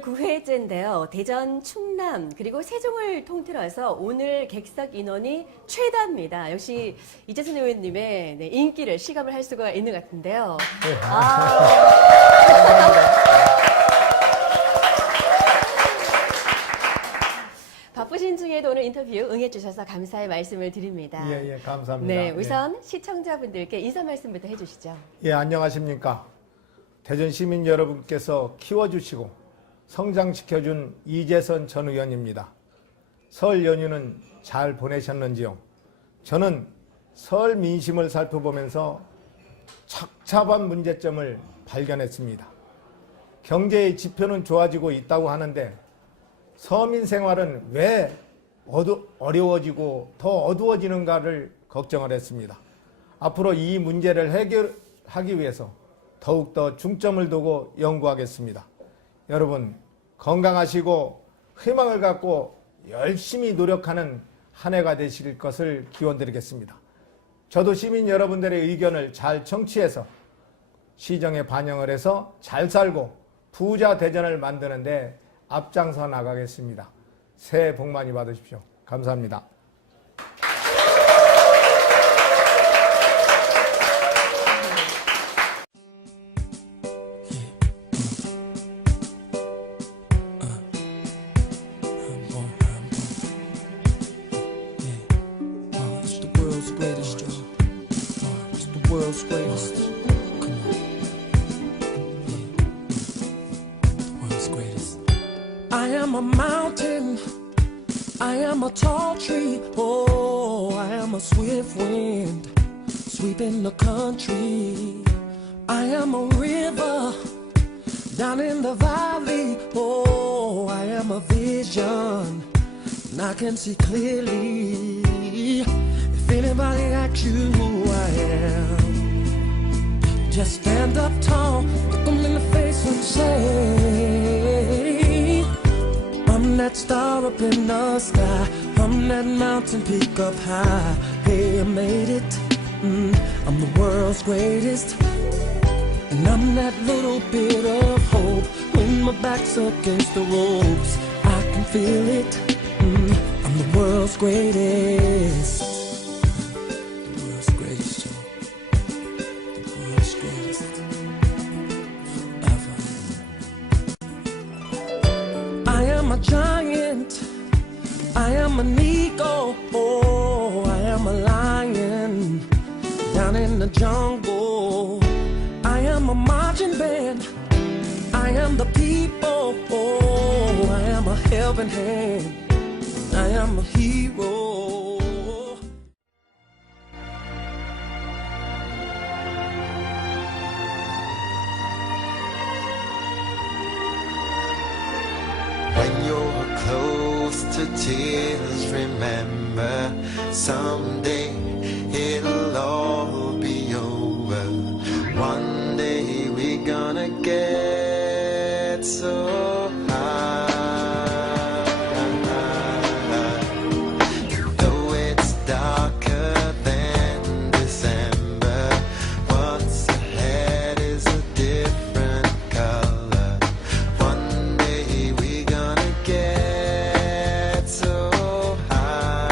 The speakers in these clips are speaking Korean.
오늘 9회째인데요. 대전, 충남, 그리고 세종을 통틀어서 오늘 객석 인원이 최다입니다. 역시 이재선 의원님의 인기를 시감을 할 수가 있는 것 같은데요. 네. 바쁘신 중에도 오늘 인터뷰 응해주셔서 감사의 말씀을 드립니다. 예, 감사합니다. 네, 우선 시청자분들께 인사 말씀부터 해주시죠. 예, 안녕하십니까. 대전 시민 여러분께서 키워주시고 성장시켜준 이재선 전 의원입니다. 설 연휴는 잘 보내셨는지요? 저는 설 민심을 살펴보면서 착잡한 문제점을 발견했습니다. 경제의 지표는 좋아지고 있다고 하는데 서민 생활은 왜 어려워지고 더 어두워지는가를 걱정을 했습니다. 앞으로 이 문제를 해결하기 위해서 더욱더 중점을 두고 연구하겠습니다. 여러분 건강하시고 희망을 갖고 열심히 노력하는 한 해가 되실 것을 기원드리겠습니다. 저도 시민 여러분들의 의견을 잘 청취해서 시정에 반영을 해서 잘 살고 부자 대전을 만드는데 앞장서 나가겠습니다. 새해 복 많이 받으십시오. 감사합니다. World's greatest. Come on. The world's greatest. I am a mountain. I am a tall tree. Oh, I am a swift wind sweeping the country. I am a river down in the valley. Oh, I am a vision and I can see clearly. If anybody asks you who I am, just stand up tall, look them in the face and say, I'm that star up in the sky, I'm that mountain peak up high. Hey, I made it, I'm the world's greatest. And I'm that little bit of hope when my back's against the ropes. I can feel it, I'm the world's greatest. I am a giant, I am an eagle, oh, I am a lion down in the jungle. I am a marching band, I am the people, oh, I am a helping hand, I am a hero. When you're close to tears, remember someday it'll all be over. One day we're gonna get so high. Though it's darker than December, what's ahead is a different color. One day we're gonna get so high.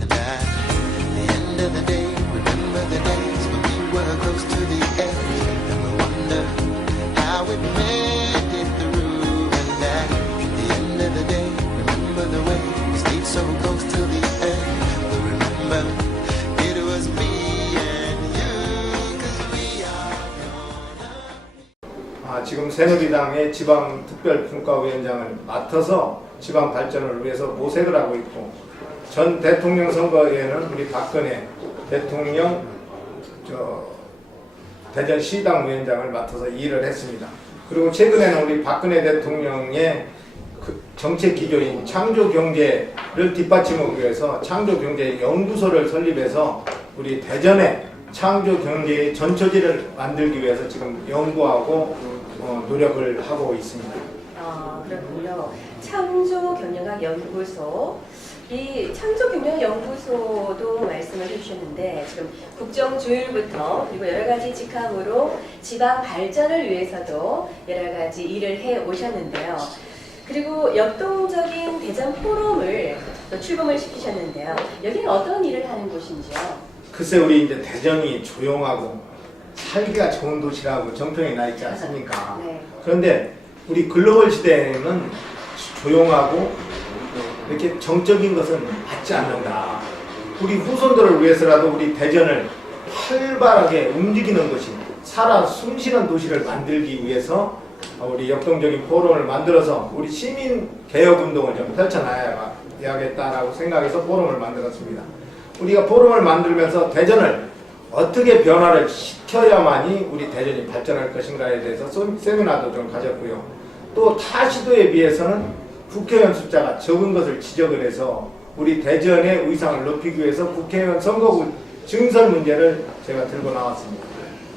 And at the end of the day, remember the days when we were close to the edge, and we wonder how we made it through. And at the end of the day, remember the way we stayed so close to the end. But remember, it was me and you, 'cause we are gonna. 지금 새누리당의 지방특별분과위원장을 맡아서 지방 발전을 위해서 모색을 하고 있고, 전 대통령 선거에는 우리 박근혜 대통령 대전시당 위원장을 맡아서 일을 했습니다. 그리고 최근에는 우리 박근혜 대통령의 그 정책 기조인 창조경제를 뒷받침하기 위해서 창조경제연구소를 설립해서 우리 대전에 창조경제의 전초지를 만들기 위해서 지금 연구하고 노력을 하고 있습니다. 그렇군요. 창조경영학연구소. 이 창조경영연구소도 말씀을 해주셨는데 지금 국정조율부터 그리고 여러 가지 직함으로 지방 발전을 위해서도 여러 가지 일을 해 오셨는데요. 그리고 역동적인 대전 포럼을 또 출범을 시키셨는데요. 여기는 어떤 일을 하는 곳인지요? 글쎄 우리 이제 대전이 조용하고 살기가 좋은 도시라고 정평이 나 있지 않습니까? 네. 그런데 우리 글로벌 시대에는 조용하고 이렇게 정적인 것은 맞지 않는다. 우리 후손들을 위해서라도 우리 대전을 활발하게 움직이는 것이 살아 숨쉬는 도시를 만들기 위해서 우리 역동적인 포럼을 만들어서 우리 시민 개혁 운동을 좀 펼쳐나가야겠다라고 생각해서 포럼을 만들었습니다. 우리가 포럼을 만들면서 대전을 어떻게 변화를 시켜야만이 우리 대전이 발전할 것인가에 대해서 세미나도 좀 가졌고요. 또 타 시도에 비해서는 국회의원 숫자가 적은 것을 지적을 해서 우리 대전의 위상을 높이기 위해서 국회의원 선거구 증설 문제를 제가 들고 나왔습니다.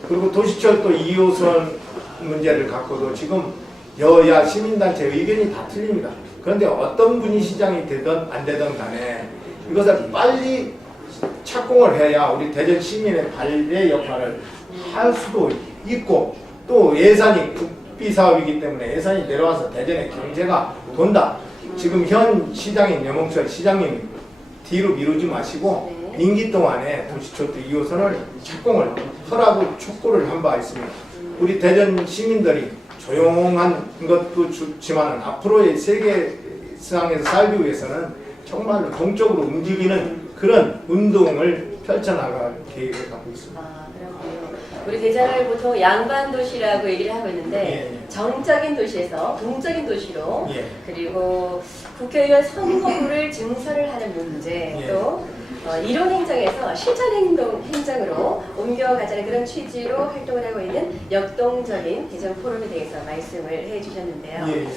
그리고 도시철도 2호선 문제를 갖고도 지금 여야 시민단체 의견이 다 틀립니다. 그런데 어떤 분이 시장이 되든 안 되든 간에 이것을 빨리 착공을 해야 우리 대전 시민의 발의 역할을 할 수도 있고 또 예산이 국비 사업이기 때문에 예산이 내려와서 대전의 경제가 돈다. 지금 현 시장인 염홍철 시장님 뒤로 미루지 마시고 임기 동안에 도시철도 2호선을 착공을 하라고 촉구를 한 바 있습니다. 우리 대전 시민들이 조용한 것도 좋지만 앞으로의 세계상에서 살기 위해서는 정말로 동적으로 움직이는 그런 운동을 펼쳐나갈 계획을 갖고 있습니다. 아, 그렇군요. 우리 대전을 보통 양반 도시라고 얘기를 하고 있는데 예. 정적인 도시에서 동적인 도시로 예. 그리고 국회의원 선거구를 증설을 하는 문제 예. 또 이론 행정에서 실천 행정으로 옮겨가자는 그런 취지로 활동을 하고 있는 역동적인 대전 포럼에 대해서 말씀을 해주셨는데요. 예.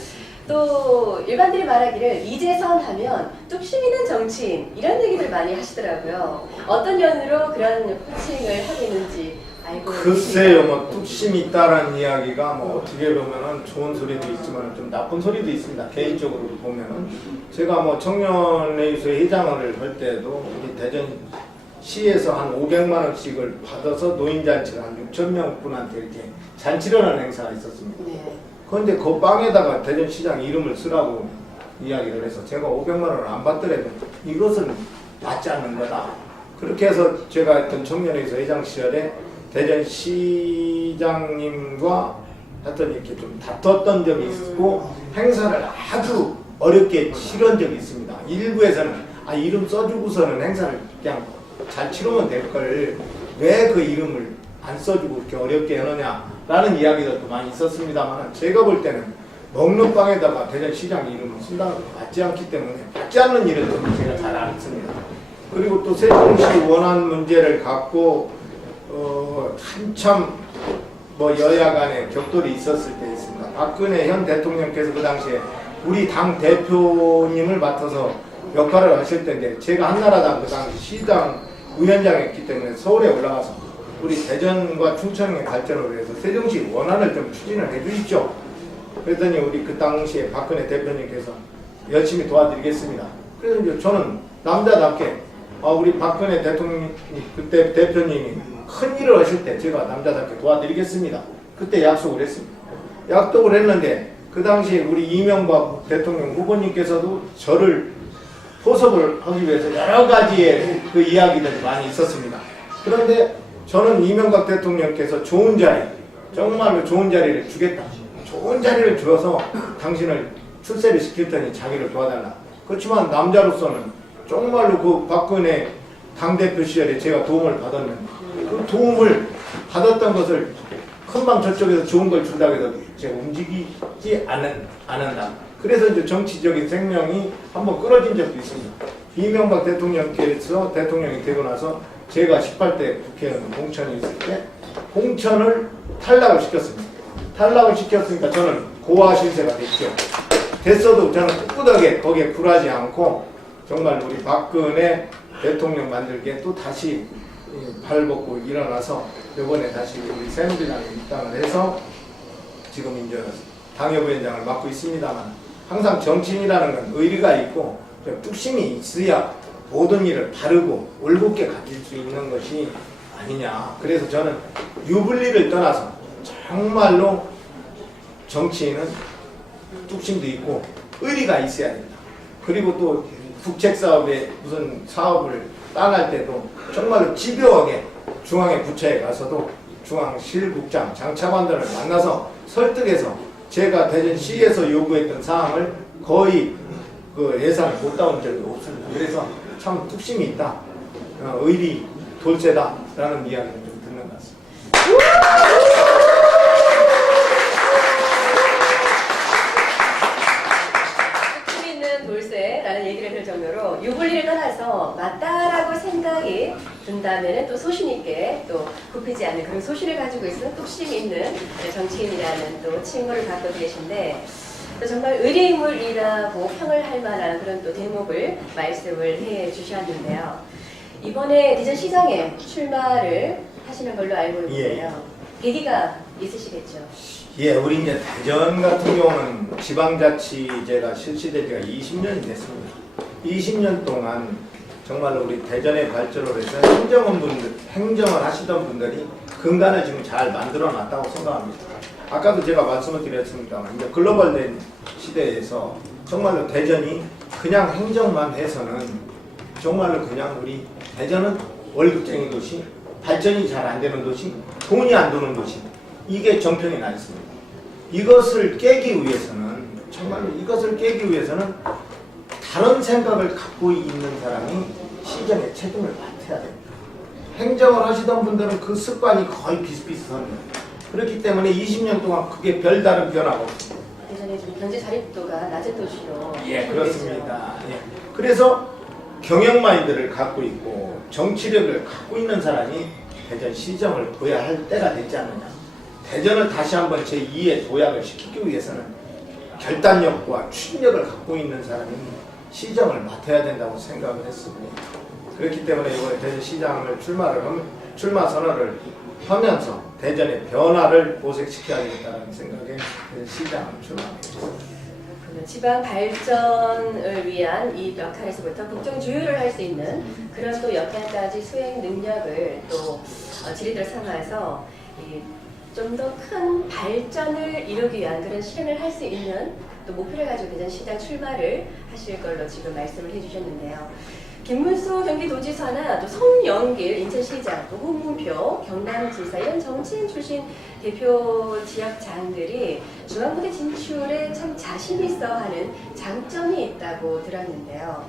또 일반들이 말하기를 이재선 하면 뚝심 있는 정치인 이런 얘기들 많이 하시더라고요. 어떤 연으로 그런 호칭을 하고 있는지 알고 글쎄요, 뭐 뚝심이 있다라는 이야기가 뭐 어떻게 보면은 좋은 소리도 있지만 좀 나쁜 소리도 있습니다. 개인적으로 보면은 제가 뭐 청년회의소 회장을 할 때도 우리 대전 시에서 한 500만 원씩을 받아서 노인잔치를 한 6천 명 분한테 이렇게 잔치를 하는 행사가 있었습니다. 네. 그런데 그 빵에다가 대전시장 이름을 쓰라고 이야기를 해서 제가 500만 원을 안 받더라도 이것은 맞지 않는 거다. 그렇게 해서 제가 했던 청년회의소 회장 시절에 대전시장님과 하여튼 이렇게 좀 다퉜던 적이 있고 행사를 아주 어렵게 치른 적이 있습니다. 일부에서는 이름 써주고서는 행사를 그냥 잘 치르면 될 걸 왜 그 이름을 안 써주고 이렇게 어렵게 하느냐라는 이야기들도 많이 있었습니다만 제가 볼 때는 먹는 빵에다가 대전시장 이름을 쓴다는 거 맞지 않기 때문에 맞지 않는 일을 제가 잘 안 했습니다. 그리고 또 세종시 원안 문제를 갖고 한참 뭐 여야 간에 격돌이 있었을 때 있습니다. 박근혜 현 대통령께서 그 당시에 우리 당 대표님을 맡아서 역할을 하실 때인데 제가 한나라당 그 당시 시당 위원장이었기 때문에 서울에 올라가서 우리 대전과 충청의 발전을 위해서 세종시 원안을 좀 추진을 해 주십시오. 그랬더니 우리 그 당시에 박근혜 대표님께서 열심히 도와드리겠습니다. 그래서 이제 저는 남자답게 우리 박근혜 대통령이 그때 대표님이 큰 일을 하실 때 제가 남자답게 도와드리겠습니다. 그때 약속을 했습니다. 약속을 했는데 그 당시에 우리 이명박 대통령 후보님께서도 저를 포섭을 하기 위해서 여러 가지의 그 이야기들이 많이 있었습니다. 그런데 저는 이명박 대통령께서 좋은 자리, 정말로 좋은 자리를 주겠다. 좋은 자리를 주어서 당신을 출세를 시킬 테니 자기를 도와달라. 그렇지만 남자로서는 정말로 그 박근혜 당대표 시절에 제가 도움을 받았는데 그 도움을 받았던 것을 금방 저쪽에서 좋은 걸 준다고 해서 제가 움직이지 않는다. 그래서 이제 정치적인 생명이 한번 끊어진 적도 있습니다. 이명박 대통령께서 대통령이 되고 나서 제가 18대 국회의원 공천이 있을 때 공천을 탈락을 시켰습니다. 탈락을 시켰으니까 저는 고아 신세가 됐죠. 됐어도 저는 꿋꿋하게 거기에 굴하지 않고 정말 우리 박근혜 대통령 만들기에 또 다시 발벗고 일어나서 이번에 다시 우리 새누리당에 입당을 해서 지금 이제 당협위원장을 맡고 있습니다만 항상 정치인이라는 건 의리가 있고 뚝심이 있어야 모든 일을 바르고 올곧게 가질 수 있는 것이 아니냐. 그래서 저는 유불리를 떠나서 정말로 정치인은 뚝심도 있고 의리가 있어야 된다. 그리고 또 국책사업에 무슨 사업을 따날 때도 정말로 집요하게 중앙의 부처에 가서도 중앙실국장, 장차관들을 만나서 설득해서 제가 대전시에서 요구했던 사항을 거의 그 예산을 못 따온 적이 없습니다. 그래서 참 뚝심이 있다. 의리 돌쇠다라는 이야기를 좀 듣는 것 같습니다. 뚝심 있는 돌쇠라는 얘기를 들 정도로 유불리를 떠나서 맞다라고 생각이 든다면 또 소신 있게 또 굽히지 않는 그런 소신을 가지고 있는 뚝심 있는 정치인이라는 또 칭호를 갖고 계신데 또 정말 의리인물이라고 평을 할 만한 그런 또 대목을 말씀을 해 주셨는데요. 이번에 대전시장에 출마를 하시는 걸로 알고 있는데요. 계기가 있으시겠죠? 예, 우리 이제 대전 같은 경우는 지방자치제가 실시된 지가 20년이 됐습니다. 20년 동안 정말로 우리 대전의 발전을 해서 행정을 하시던 분들이 근간을 지금 잘 만들어 놨다고 생각합니다. 아까도 제가 말씀을 드렸습니다만 이제 글로벌된 시대에서 정말로 대전이 그냥 행정만 해서는 정말로 그냥 우리 대전은 월급쟁이 도시, 발전이 잘 안 되는 도시, 돈이 안 도는 도시, 이게 정평이 나 있습니다. 이것을 깨기 위해서는 정말로 이것을 깨기 위해서는 다른 생각을 갖고 있는 사람이 시정의 책임을 맡아야 됩니다. 행정을 하시던 분들은 그 습관이 거의 비슷비슷합니다. 그렇기 때문에 20년 동안 크게 별다른 변화가 없습니다. 대전에 좀 경제 자립도가 낮은 도시로 예, 그렇습니다. 예. 그래서 경영 마인드를 갖고 있고 정치력을 갖고 있는 사람이 대전 시정을 둬야 할 때가 됐지 않느냐. 대전을 다시 한번 제2의 도약을 시키기 위해서는 결단력과 추진력을 갖고 있는 사람이 시정을 맡아야 된다고 생각을 했습니다. 그렇기 때문에 이번에 대전시장을 출마 선언을 하면서 대전의 변화를 모색시켜야겠다는 생각에 시장을 출마했습니다. 지방 발전을 위한 이 역할에서부터 국정 주유를 할 수 있는 그런 또 역할까지 수행 능력을 또 지리들 삼아서 좀 더 큰 발전을 이루기 위한 그런 실행을 할 수 있는 또 목표를 가지고 대전시장 출마를 하실 걸로 지금 말씀을 해주셨는데요. 김문수 경기도지사나 또 송영길 인천시장, 또 홍문표 경남지사 이런 정치인 출신 대표 지역장들이 중앙부대 진출에 참 자신 있어 하는 장점이 있다고 들었는데요.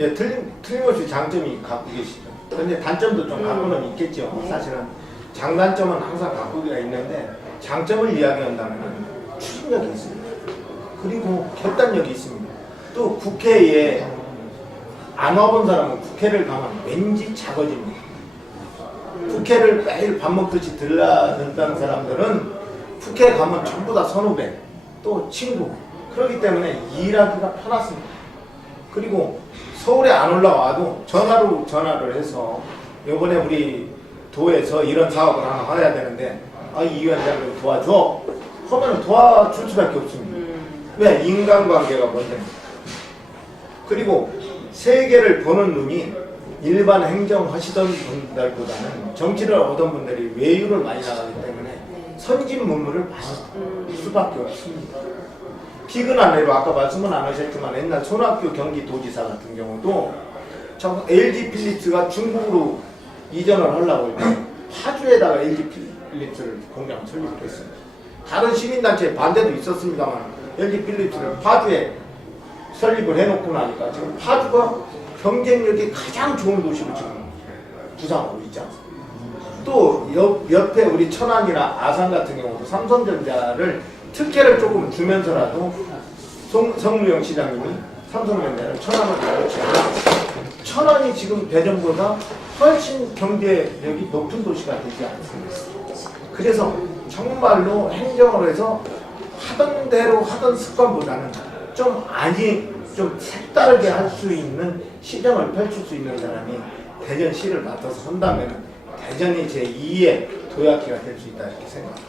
예, 틀림없이 장점이 갖고 계시죠. 그런데 단점도 좀 갖고는 있겠죠. 네. 사실은 장단점은 항상 갖고가 있는데 장점을 이야기한다면 추진력이 있습니다. 그리고 결단력이 있습니다. 또 국회에 안 와본 사람은 국회를 가면 왠지 작아집니다. 국회를 매일 밥 먹듯이 들른다는 사람들은 국회 가면 전부 다 선후배, 또 친구. 그렇기 때문에 일하기가 편하습니다. 그리고 서울에 안 올라와도 전화를 해서 이번에 우리 도에서 이런 사업을 하나 해야 되는데 이 위원장님 도와줘 하면 도와줄 수밖에 없습니다. 왜? 인간관계가 먼저입니다. 그리고 세계를 보는 눈이 일반 행정하시던 분들보다는 정치를 하던 분들이 외유를 많이 나가기 때문에 선진 문물을 받을 수밖에 없습니다. 피근한 예로 아까 말씀은 안 하셨지만 옛날 손학규 경기도지사 같은 경우도 LG 필립스가 중국으로 이전을 하려고 할 때 파주에다가 LG 필립스를 공장을 설립을 했습니다. 다른 시민단체 반대도 있었습니다만 LG 필립스를 파주에 설립을 해놓고 나니까 지금 파주가 경쟁력이 가장 좋은 도시로 지금 구상하고 있지 않습니까? 또 옆에 우리 천안이나 아산 같은 경우도 삼성전자를 특혜를 조금 주면서라도 성무영 시장님이 삼성전자를 천안을 가르치고 천안이 지금 대전보다 훨씬 경제력이 높은 도시가 되지 않습니까? 그래서 정말로 행정을 해서 하던 대로 하던 습관보다는 좀 색다르게 할 수 있는 시정을 펼칠 수 있는 사람이 대전시를 맡아서 한다면 대전이 제2의 도약기가 될 수 있다 이렇게 생각합니다.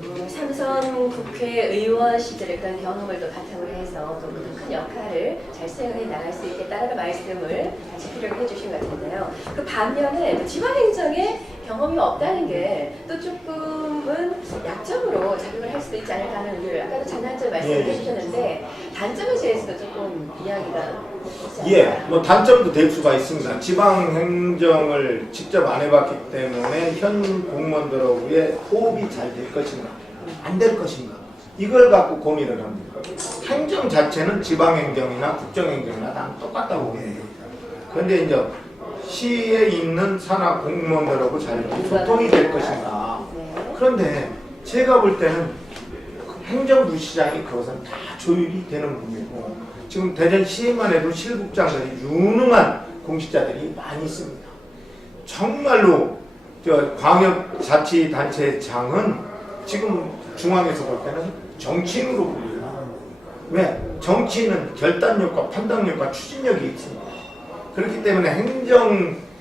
삼선 국회의원 시절의 그런 경험을 또 바탕으로 해서 또 큰 역할을 잘 수행해 나갈 수 있겠다라는 말씀을 같이 피력을 해주신 것 같은데요. 그 반면에 지방행정에 경험이 없다는 게 또 조금은 약점으로 작용을 할 수도 있지 않을까 하는 우려를 아까도 장단점 말씀을 해주셨는데 단점에 대해서도 조금 이야기가 있지 않을까요? 예, 뭐 단점도 될 수가 있습니다. 지방 행정을 직접 안 해봤기 때문에 현 공무원들하고의 호흡이 잘 될 것인가, 안 될 것인가, 이걸 갖고 고민을 합니다. 행정 자체는 지방 행정이나 국정 행정이나 다 똑같다고 봅니다. 그런데 이제 시에 있는 산하 공무원들하고 잘 소통이 될 것인가. 그런데 제가 볼 때는 행정부시장이 그것은 다 조율이 되는 부분이고, 지금 대전시에만 해도 실국장들이 유능한 공직자들이 많이 있습니다. 정말로 광역자치단체장은 지금 중앙에서 볼 때는 정치인으로 보여요. 왜? 정치인은 결단력과 판단력과 추진력이 있습니다. 그렇기 때문에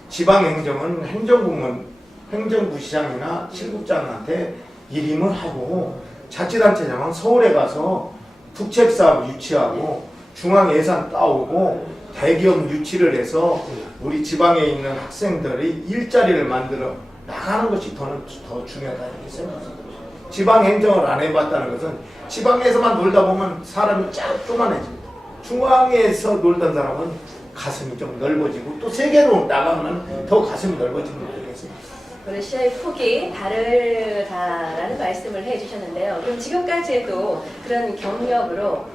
지방행정은 행정공무원, 행정부시장이나 실국장한테 일임을 하고, 자치단체장은 서울에 가서 국책사업 유치하고 중앙 예산 따오고 대기업 유치를 해서 우리 지방에 있는 학생들이 일자리를 만들어 나가는 것이 더 중요하다 이렇게 생각합니다. 지방 행정을 안 해봤다는 것은 지방에서만 놀다 보면 사람이 쪼만해집니다. 중앙에서 놀던 사람은 가슴이 좀 넓어지고 또 세계로 나가면 더 가슴이 넓어지는 거겠습니다. 오늘 시야의 폭이 다르다라는 말씀을 해주셨는데요. 그럼 지금까지도 그런 경력으로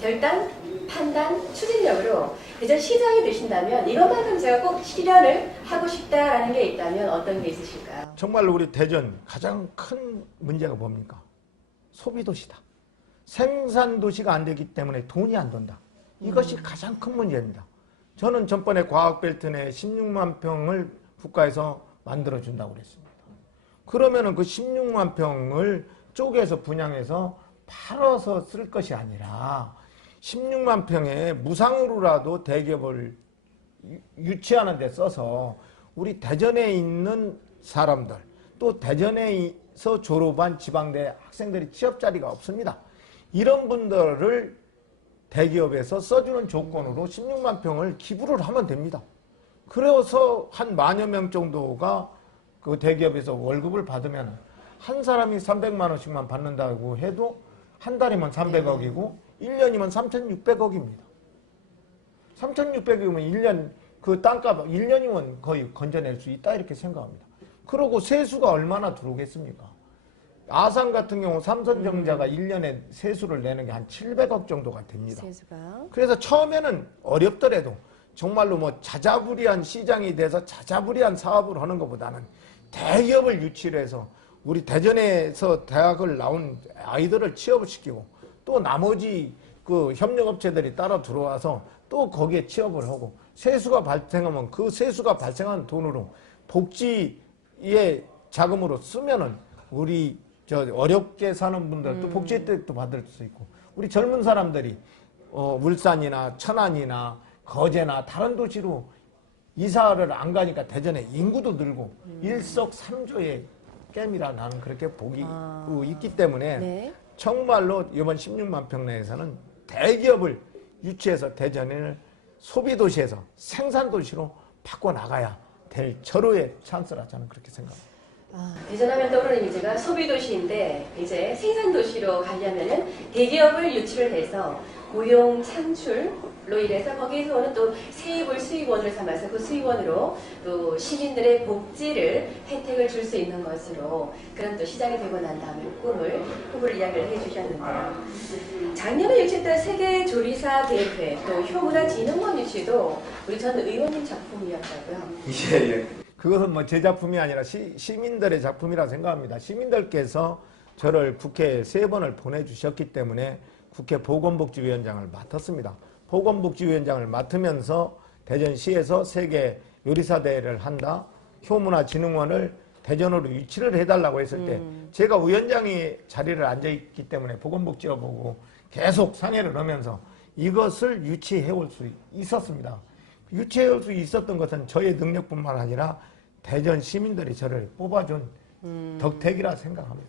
결단, 판단, 추진력으로 대전시장이 되신다면 이것만큼 제가 꼭 실현을 하고 싶다라는 게 있다면 어떤 게 있으실까요? 정말로 우리 대전 가장 큰 문제가 뭡니까? 소비도시다. 생산도시가 안 되기 때문에 돈이 안 돈다. 이것이 가장 큰 문제입니다. 저는 전번에 과학벨트 내 16만 평을 국가에서 만들어준다고 그랬습니다. 그러면은 그 16만 평을 쪼개서 분양해서 팔아서 쓸 것이 아니라 16만 평에 무상으로라도 대기업을 유치하는 데 써서 우리 대전에 있는 사람들, 또 대전에서 졸업한 지방대 학생들이 취업자리가 없습니다. 이런 분들을 대기업에서 써주는 조건으로 16만 평을 기부를 하면 됩니다. 그래서 한 10,000여 명 정도가 그 대기업에서 월급을 받으면 한 사람이 300만 원씩만 받는다고 해도 한 달이면 300억이고 1년이면 3,600억입니다. 3,600억이면 1년 그 땅값 1년이면 거의 건져낼 수 있다 이렇게 생각합니다. 그리고 세수가 얼마나 들어오겠습니까? 아산 같은 경우 삼성전자가 1년에 세수를 내는 게 한 700억 정도가 됩니다. 세수가. 그래서 처음에는 어렵더라도 정말로 뭐 자자부리한 시장이 돼서 자자부리한 사업을 하는 것보다는 대기업을 유치를 해서 우리 대전에서 대학을 나온 아이들을 취업을 시키고 또 나머지 그 협력업체들이 따라 들어와서 또 거기에 취업을 하고 세수가 발생하면 그 세수가 발생한 돈으로 복지의 자금으로 쓰면은 우리 어렵게 사는 분들도 복지 혜택도 받을 수 있고 우리 젊은 사람들이 울산이나 천안이나 거제나 다른 도시로 이사를 안 가니까 대전에 인구도 늘고 일석삼조의 깸이라 나는 그렇게 보기 있기 때문에 네. 정말로 이번 16만 평 내에서는 대기업을 유치해서 대전을 소비도시에서 생산도시로 바꿔나가야 될 절호의 찬스라 저는 그렇게 생각합니다. 대전하면 떠오르는 이미지가 소비도시인데 이제 생산도시로 가려면은 대기업을 유치를 해서 고용 창출로 인해서 거기에서 오는 또 세입을 수입원으로 삼아서 그 수입원으로 또 시민들의 복지를 혜택을 줄 수 있는 것으로 그런 또 시장이 되고 난 다음에 꿈을 이야기를 해주셨는데요. 작년에 유치했던 세계조리사 대회 또 효문화진흥원 유치도 우리 전 의원님 작품이었다고요. 예. 그것은 뭐 제 작품이 아니라 시민들의 작품이라 생각합니다. 시민들께서 저를 국회에 3번을 보내주셨기 때문에 국회 보건복지위원장을 맡았습니다. 보건복지위원장을 맡으면서 대전시에서 세계 요리사 대회를 한다. 효문화진흥원을 대전으로 유치를 해달라고 했을 때 제가 위원장이 자리를 앉아있기 때문에 보건복지와 보고 계속 상의를 하면서 이것을 유치해 올 수 있었습니다. 유치해 올 수 있었던 것은 저의 능력뿐만 아니라 대전 시민들이 저를 뽑아준 덕택이라 생각합니다.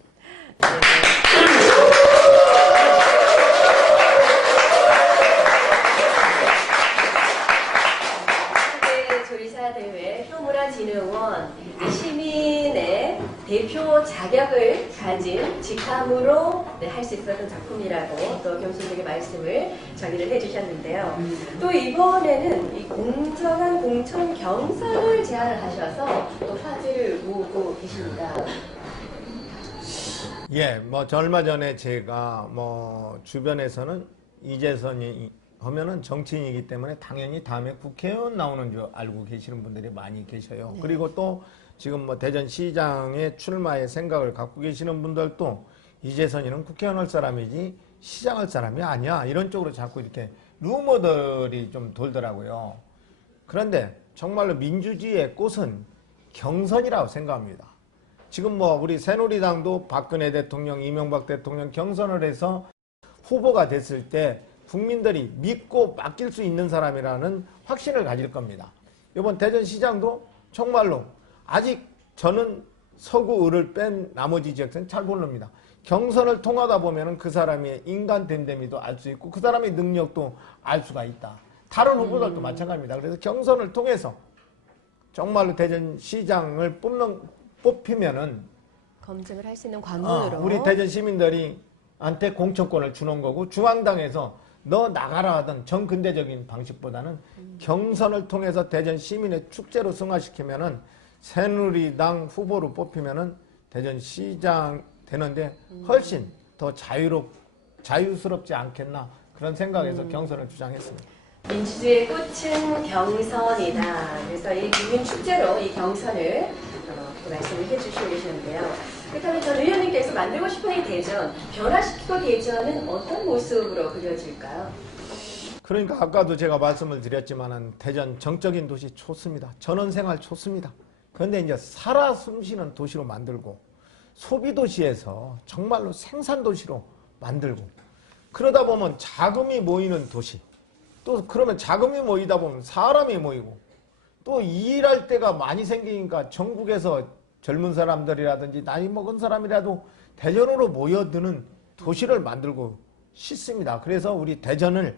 조리사대회 효문화진흥원 시민의 대표 자격을 가진 직함으로 할 수 있었던 작품이라고 또 교수님에게 말씀을 전의를 해주셨는데요. 또 이번에는 이 공정한 공천 경선을 제안을 하셔서 또 화제를 모으고 계십니다. 예, 뭐 얼마 전에 제가 뭐 주변에서는 이재선이 하면은 정치인이기 때문에 당연히 다음에 국회의원 나오는 줄 알고 계시는 분들이 많이 계셔요. 네. 그리고 또 지금 뭐 대전시장에 출마의 생각을 갖고 계시는 분들도 이재선이는 국회의원 할 사람이지 시장 할 사람이 아니야. 이런 쪽으로 자꾸 이렇게 루머들이 좀 돌더라고요. 그런데 정말로 민주주의의 꽃은 경선이라고 생각합니다. 지금 뭐 우리 새누리당도 박근혜 대통령, 이명박 대통령 경선을 해서 후보가 됐을 때 국민들이 믿고 맡길 수 있는 사람이라는 확신을 가질 겁니다. 이번 대전시장도 정말로 아직 저는 서구을을 뺀 나머지 지역은 잘 모릅니다. 경선을 통하다 보면 그 사람의 인간 됨됨이도 알 수 있고 그 사람의 능력도 알 수가 있다. 다른 후보들도 마찬가지입니다. 그래서 경선을 통해서 정말로 대전시장을 뽑히면은 검증을 할 수 있는 관문으로 우리 대전 시민들이 한테 공천권을 주는 거고 중앙당에서 너 나가라 하던 정근대적인 방식보다는 경선을 통해서 대전 시민의 축제로 승화시키면은 새누리당 후보로 뽑히면은 대전시장 되는데 훨씬 더 자유스럽지 않겠나 그런 생각에서 경선을 주장했습니다. 민주주의의 꽃은 경선이다. 그래서 이 국민축제로 이 경선을 말씀을 해주시고 계시는데요. 그렇다면 전 의원님께서 만들고 싶은 이 대전, 변화시키고 대전은 어떤 모습으로 그려질까요? 그러니까 아까도 제가 말씀을 드렸지만은 대전 정적인 도시 좋습니다. 전원생활 좋습니다. 그런데 이제 살아 숨쉬는 도시로 만들고 소비도시에서 정말로 생산도시로 만들고 그러다 보면 자금이 모이는 도시 또 그러면 자금이 모이다 보면 사람이 모이고 또 일할 때가 많이 생기니까 전국에서 젊은 사람들이라든지 나이 먹은 사람이라도 대전으로 모여드는 도시를 만들고 싶습니다. 그래서 우리 대전을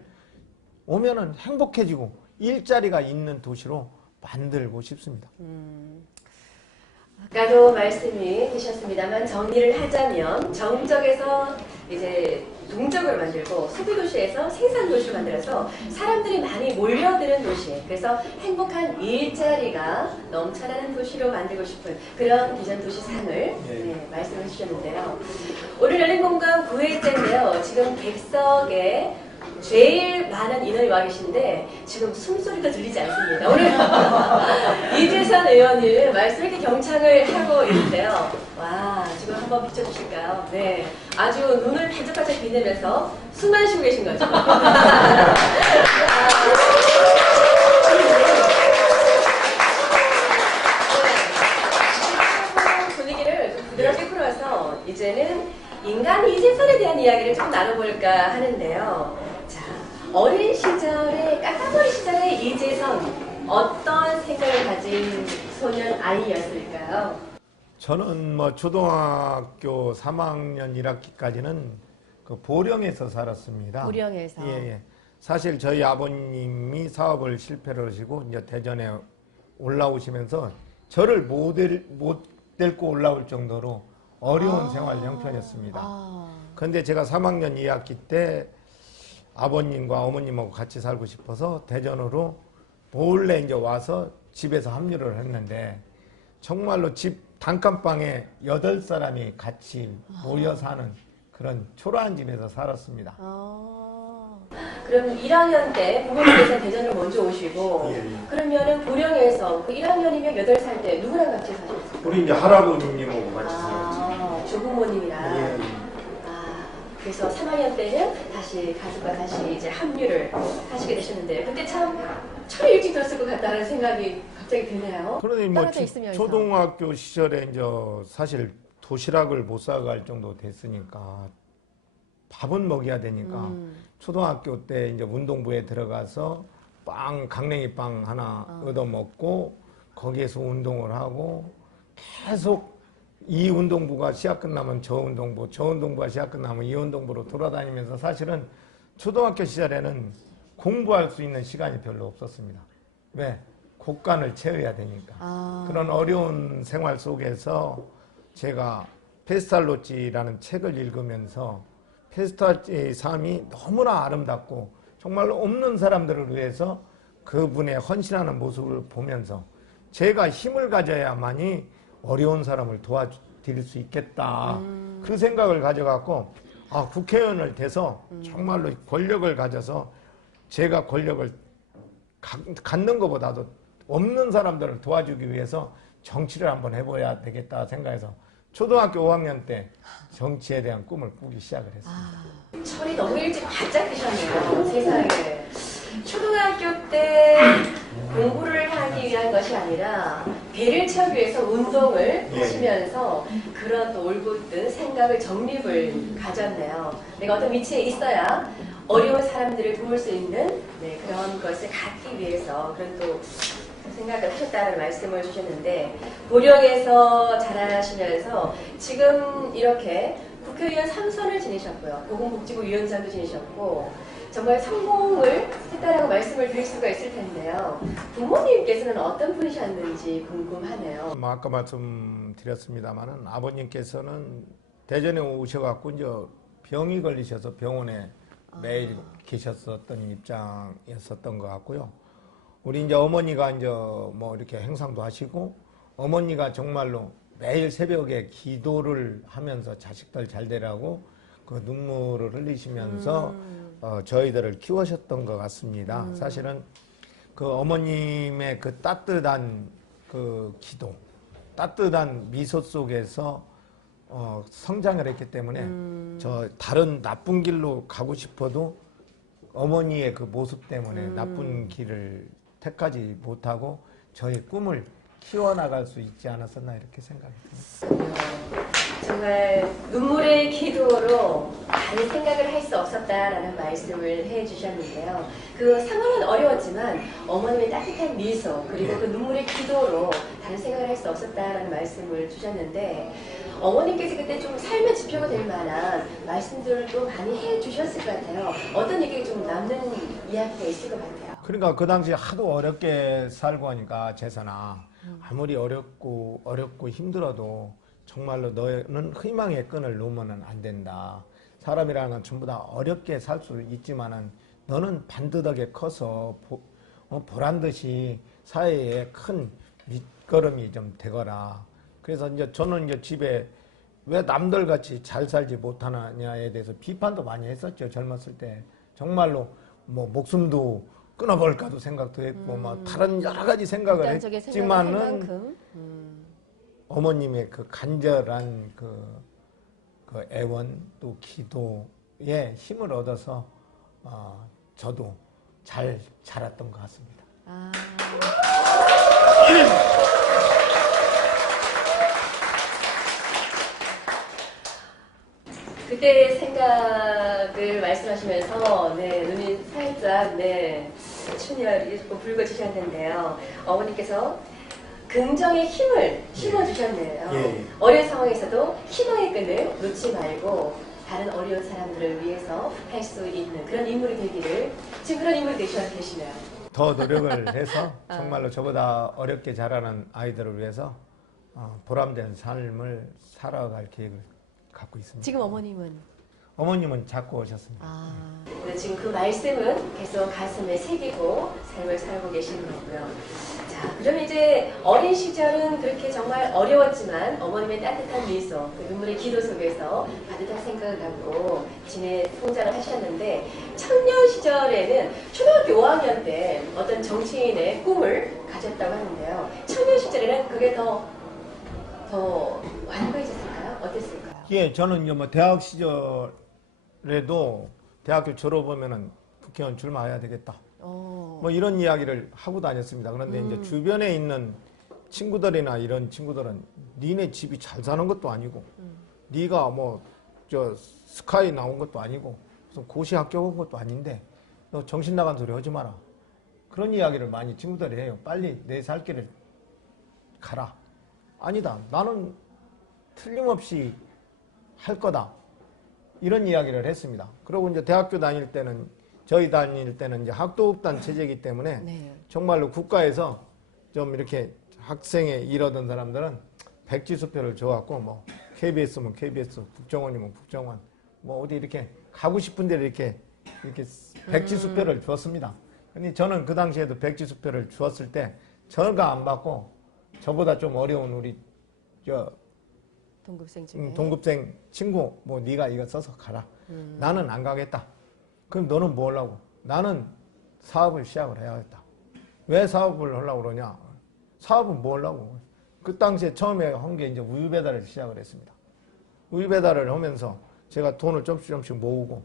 오면은 행복해지고 일자리가 있는 도시로 만들고 싶습니다. 아까도 말씀이 되셨습니다만 정리를 하자면 정적에서 이제 동적을 만들고 소비도시에서 생산도시를 만들어서 사람들이 많이 몰려드는 도시 그래서 행복한 일자리가 넘쳐나는 도시로 만들고 싶은 그런 대전도시상을 말씀해 주셨는데요. 오늘 열린 공감 9회째인데요. 지금 객석에 제일 많은 인원이 와 계신데 지금 숨소리도 들리지 않습니다. 오늘 이재선 의원님 말씀 이렇게 경창을 하고 있는데요. 와 지금 한번 비춰주실까요? 네, 아주 눈을 반짝반짝 빛내면서 숨만 쉬고 계신 거죠. 분위기를 좀 부드럽게 풀어서 이제는 인간 이재선에 대한 이야기를 좀 나눠볼까 하는데요. 어린 시절에 까까머리 시절에 이재선 어떤 생각을 가진 소년 아이였을까요? 저는 뭐 초등학교 3학년 1학기까지는 그 보령에서 살았습니다. 보령에서. 예. 사실 저희 아버님이 사업을 실패를 하시고 이제 대전에 올라오시면서 저를 못 데리고 올라올 정도로 어려운 생활 형편이었습니다. 그런데 제가 3학년 2학기 때 아버님과 어머님하고 같이 살고 싶어서 대전으로 몰래 이제 와서 집에서 합류를 했는데 정말로 집 단칸방에 8사람이 같이 모여 사는 그런 초라한 집에서 살았습니다. 그럼 1학년 때 부모님께서 대전을 먼저 오시고 그러면은 보령에서 그 1학년이면 8살 때 누구랑 같이 사셨어요? 우리 이제 할아버님하고 같이 살았죠. 조부모님이랑. 그래서 3학년 때는 다시 가족과 다시 이제 합류를 하시게 되셨는데 그때 참 일찍 들었을 것 같다는 생각이 갑자기 드네요. 그런데 뭐 초등학교 시절에 이제 사실 도시락을 못 사갈 정도 됐으니까 밥은 먹여야 되니까 초등학교 때 이제 운동부에 들어가서 강냉이 빵 하나 얻어 먹고 거기에서 운동을 하고 계속 이 운동부가 시합 끝나면 저 운동부, 저 운동부가 시합 끝나면 이 운동부로 돌아다니면서 사실은 초등학교 시절에는 공부할 수 있는 시간이 별로 없었습니다. 왜? 곡간을 채워야 되니까. 그런 어려운 생활 속에서 제가 페스탈로찌라는 책을 읽으면서 페스탈로찌의 삶이 너무나 아름답고 정말로 없는 사람들을 위해서 그분의 헌신하는 모습을 보면서 제가 힘을 가져야만이 어려운 사람을 도와드릴 수 있겠다. 그 생각을 가져갖고 국회의원을 돼서 정말로 권력을 가져서 제가 권력을 갖는 것보다도 없는 사람들을 도와주기 위해서 정치를 한번 해봐야 되겠다 생각해서 초등학교 5학년 때 정치에 대한 꿈을 꾸기 시작을 했습니다. 철이 너무 일찍 바짝 드셨네요. 세상에. 초등학교 때 공부를 하기 위한 것이 아니라 배를 채우기 위해서 운동을 하시면서 그런 또 올곧은 생각을 정립을 가졌네요. 내가 어떤 위치에 있어야 어려운 사람들을 도울 수 있는 그런 것을 갖기 위해서 그런 또 생각을 하셨다는 말씀을 주셨는데 고령에서 자라시면서 지금 이렇게 국회의원 3선을 지내셨고요. 보건복지부 위원장도 지내셨고 정말 성공을 했다라고 말씀을 드릴 수가 있을 텐데요. 부모님께서는 어떤 분이셨는지 궁금하네요. 아까 말씀드렸습니다마는 아버님께서는 대전에 오셔갖고 이제 병이 걸리셔서 병원에 매일 계셨었던 입장이었었던 것 같고요. 우리 이제 어머니가 이제 뭐 이렇게 행상도 하시고 어머니가 정말로 매일 새벽에 기도를 하면서 자식들 잘 되라고 그 눈물을 흘리시면서 저희들을 키우셨던 것 같습니다. 사실은 그 어머님의 그 따뜻한 그 기도, 따뜻한 미소 속에서 성장을 했기 때문에 저 다른 나쁜 길로 가고 싶어도 어머니의 그 모습 때문에 나쁜 길을 택하지 못하고 저의 꿈을 키워나갈 수 있지 않았었나 이렇게 생각이 듭니다. 정말 눈물의 기도로 다른 생각을 할 수 없었다라는 말씀을 해주셨는데요. 그 상황은 어려웠지만 어머님의 따뜻한 미소 그리고 그 눈물의 기도로 다른 생각을 할 수 없었다라는 말씀을 주셨는데 어머님께서 그때 좀 삶의 지표가 될 만한 말씀들을 또 많이 해주셨을 것 같아요. 어떤 얘기 좀 남는 이야기가 있을 것 같아요. 그러니까 그 당시에 하도 어렵게 살고 하니까 재선아 아무리 어렵고 힘들어도 정말로 너는 희망의 끈을 놓으면 안 된다. 사람이라는 건 전부 다 어렵게 살 수 있지만은 너는 반듯하게 커서 보란듯이 사회에 큰 밑거름이 좀 되거라. 그래서 이제 저는 이제 집에 왜 남들 같이 잘 살지 못하느냐에 대해서 비판도 많이 했었죠. 젊었을 때. 정말로 뭐 목숨도 끊어볼까도 생각도 했고 뭐 다른 여러 가지 생각을 했지만은 어머님의 그 간절한 그 애원 또 기도에 힘을 얻어서 저도 잘 자랐던 것 같습니다. 그때 생각을 말씀하시면서 눈이 살짝 춘혈이 조금 붉어지셨는데요. 어머니께서 긍정의 힘을 심어주셨네요. 예. 어려운 상황에서도 희망의 끈을 놓지 말고 다른 어려운 사람들을 위해서 할 수 있는 그런 인물이 되기를 지금 그런 인물이 계시네요. 더 노력을 해서 정말로 저보다 어렵게 자라는 아이들을 위해서 보람된 삶을 살아갈 계획을 갖고 있습니다. 지금 어머님은 자꾸 오셨습니다. 지금 그 말씀은 계속 가슴에 새기고 삶을 살고 계시는 거고요. 자, 그럼 이제 어린 시절은 그렇게 정말 어려웠지만 어머님의 따뜻한 미소, 그 눈물의 기도 속에서 반듯한 생각을 갖고 성장을 하셨는데 청년 시절에는 초등학교 5학년 때 어떤 정치인의 꿈을 가졌다고 하는데요. 청년 시절에는 그게 더 완고해졌을까요? 어땠을까요? 예, 저는 이제 뭐 대학 시절에도 대학교 졸업하면은 국회의원 출마해야 되겠다. 뭐 이런 이야기를 하고 다녔습니다. 그런데 이제 주변에 있는 친구들이나 이런 친구들은 니네 집이 잘 사는 것도 아니고, 네가 뭐 저 스카이 나온 것도 아니고, 무슨 고시 합격한 것도 아닌데, 너 정신 나간 소리 하지 마라. 그런 이야기를 많이 친구들이 해요. 빨리 내 살 길을 가라. 아니다. 나는 틀림없이 할 거다. 이런 이야기를 했습니다. 그리고 이제 대학교 다닐 때는 저희 다닐 때는 이제 학도읍단 체제이기 때문에 네. 정말로 국가에서 좀 이렇게 학생에 이러던 사람들은 백지수표를 줘갖고 뭐 KBS면 KBS, 국정원이면 국정원, 뭐 어디 이렇게 가고 싶은 데를 이렇게 백지수표를 주었습니다. 근데 저는 그 당시에도 백지수표를 주었을 때 저가 안 받고 저보다 좀 어려운 우리 동급생 중에. 동급생 친구 뭐 네가 이거 써서 가라. 나는 안 가겠다. 그럼 너는 뭐 하려고? 나는 사업을 시작을 해야겠다. 왜 사업을 하려고 그러냐? 사업은 뭐 하려고? 그 당시에 처음에 한 게 이제 우유 배달을 시작을 했습니다. 우유 배달을 하면서 제가 돈을 조금씩 모으고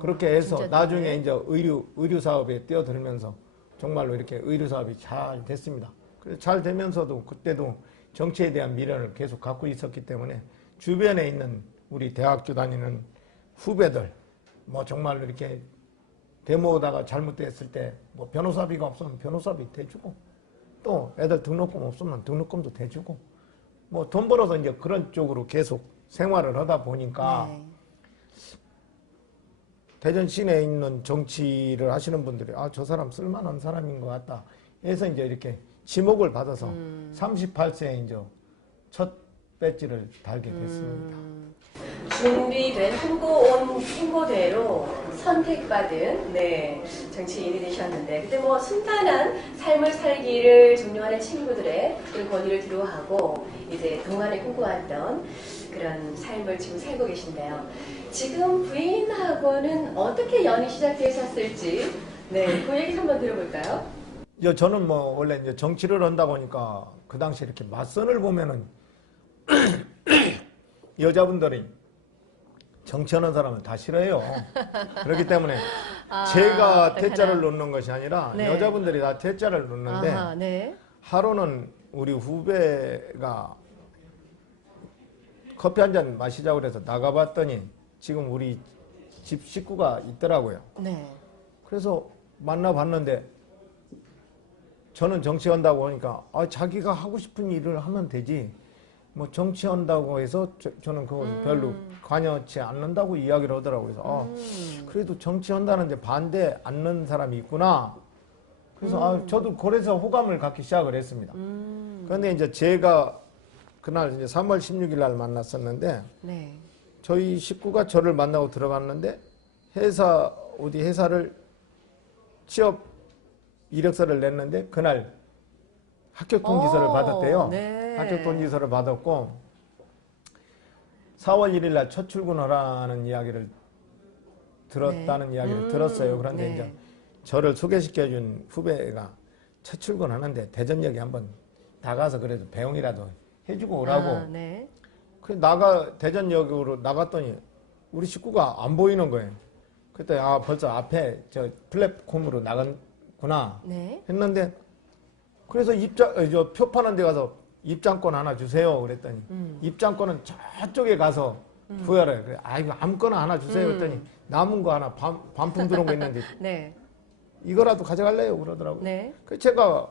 그렇게 해서 진짜 나중에 네. 이제 의류 사업에 뛰어들면서 정말로 이렇게 의류 사업이 잘 됐습니다. 그래서 잘 되면서도 그때도 정치에 대한 미련을 계속 갖고 있었기 때문에 주변에 있는 우리 대학교 다니는 후배들 뭐 정말로 이렇게 데모다가 잘못됐을 때 뭐 변호사비가 없으면 변호사비 대주고 또 애들 등록금 없으면 등록금도 대주고 뭐 돈 벌어서 이제 그런 쪽으로 계속 생활을 하다 보니까 네. 대전 시내에 있는 정치를 하시는 분들이 아, 저 사람 쓸만한 사람인 것 같다 해서 이제 이렇게 지목을 받아서 38세에 이제 첫 배지를 달게 됐습니다. 준비된 홍보대로 선택받은 네, 정치인이 되셨는데 그때 뭐 순탄한 삶을 살기를 존중하는 친구들의 그런 권유를 뒤로하고 이제 동안에 꿈꿔왔던 그런 삶을 지금 살고 계신데요. 지금 부인하고는 어떻게 연이 시작되셨을지 네, 그 얘기 한번 들어볼까요? 저는 뭐 원래 이제 정치를 한다고 하니까 그 당시에 이렇게 맞선을 보면은 여자분들이 정치하는 사람은 다 싫어해요. 그렇기 때문에 제가 퇴짜를 놓는 것이 아니라 네. 여자분들이 다 퇴짜를 놓는데 아하, 네. 하루는 우리 후배가 커피 한 잔 마시자고 그래서 나가봤더니 지금 우리 집 식구가 있더라고요. 네. 그래서 만나봤는데 저는 정치한다고 하니까 아, 자기가 하고 싶은 일을 하면 되지 뭐 정치한다고 해서 저는 그건 별로 관여치 않는다고 이야기를 하더라고요. 그래서 그래도 정치한다는데 반대 않는 사람이 있구나. 그래서 아, 저도 그래서 호감을 갖기 시작을 했습니다. 그런데 이제 제가 그날 이제 3월 16일 날 만났었는데 네. 저희 식구가 저를 만나고 들어갔는데 어디 회사를 취업 이력서를 냈는데 그날 합격 통지서를 받았대요. 네. 합격 통지서를 받았고 4월 1일 날 첫 출근하라는 이야기를 들었다는 이야기를 들었어요. 그런데 네. 이제 저를 소개시켜준 후배가 첫 출근하는데 대전역에 한번 나가서 그래도 배웅이라도 해주고 오라고. 아, 네. 그 대전역으로 나갔더니 우리 식구가 안 보이는 거예요. 그때 아 벌써 앞에 저 플랫폼으로 나갔구나 네. 했는데 그래서 표 파는 데 가서 입장권 하나 주세요 그랬더니 입장권은 저쪽에 가서 부여를 그래. 아 이거 아무거나 하나 주세요 그랬더니 남은 거 하나 반품 들어온 거 있는데 네. 이거라도 가져갈래요 그러더라고요. 네. 그래서 제가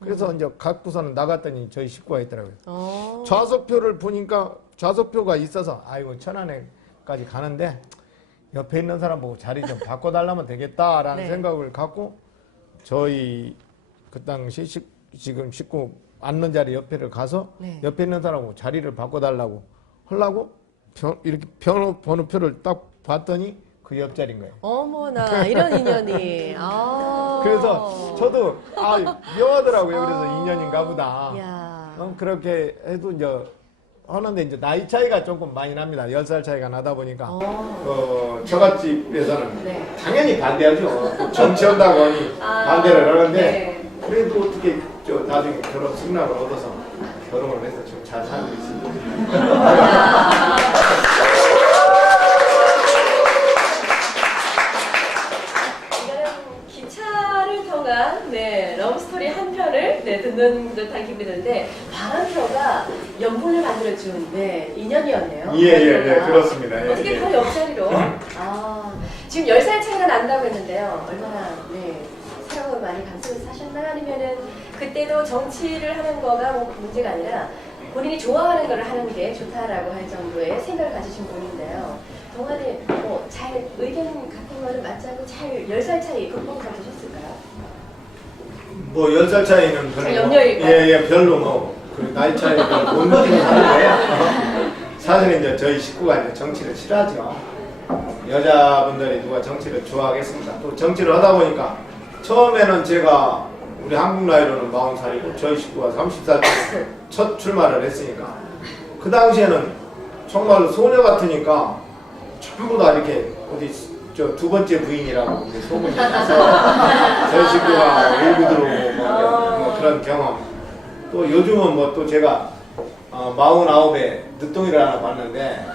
그래서 이제 갖고서는 나갔더니 저희 식구가 있더라고요. 좌석표를 보니까 좌석표가 있어서 아이고 천안에까지 가는데 옆에 있는 사람 보고 자리 좀 바꿔달라면 되겠다라는 네. 생각을 갖고 저희 그 당시 지금 식구 앉는 자리 옆에를 가서 네. 옆에 있는 사람하고 자리를 바꿔달라고 하려고 이렇게 번호표를 딱 봤더니 그 옆자리인 거예요. 어머나 이런 인연이. 아. 그래서 저도 묘하더라고요. 그래서 인연인가 보다. 야. 그렇게 해도 이제 하는데 이제 나이 차이가 조금 많이 납니다. 10살 차이가 나다 보니까 처갓집에서는 네. 당연히 반대하죠. 정치한다고 하니 반대를 하는데 네. 그래도 어떻게 나중에 결혼 승낙을 얻어서 결혼을 해서 지금 잘 살고 있습니다. 이거는 기차를 통한 네, 러브스토리 한 편을 네, 듣는 듯한 기분이 드는데 바람표가 연분을 만들어준 네, 인연이었네요. 예, 그렇습니다. 예, 어떻게 예. 바로 옆자리로 지금 10살 차이가 난다고 했는데요. 얼마나 네, 사랑을 많이 감싸면서 사셨나 아니면은 그때도 정치를 하는 거가 뭐 문제가 아니라 본인이 좋아하는 걸 하는 게 좋다라고 할 정도의 생각을 가지신 분인데요. 동안에 잘 의견 같은 거는 맞자고 잘 10살 차이 극복을 되셨을까요? 뭐 10살 차이는 별로 잘 염려일까요? 예, 별로 그 나이 차이를 못 느끼는 하는데 사실은 이제 저희 식구가 이제 정치를 싫어하죠. 여자분들이 누가 정치를 좋아하겠습니까? 또 정치를 하다 보니까 처음에는 제가 우리 한국 나이로는 40살이고 저희 식구가 30살 때 첫 출마를 했으니까 그 당시에는 정말로 소녀 같으니까 전부 다 이렇게 어디 저 두 번째 부인이라고 이제 소문이 나서 저희 식구가 울고 들어오고 뭐 그런 경험. 또 요즘은 뭐 또 제가 49에 늦둥이를 하나 봤는데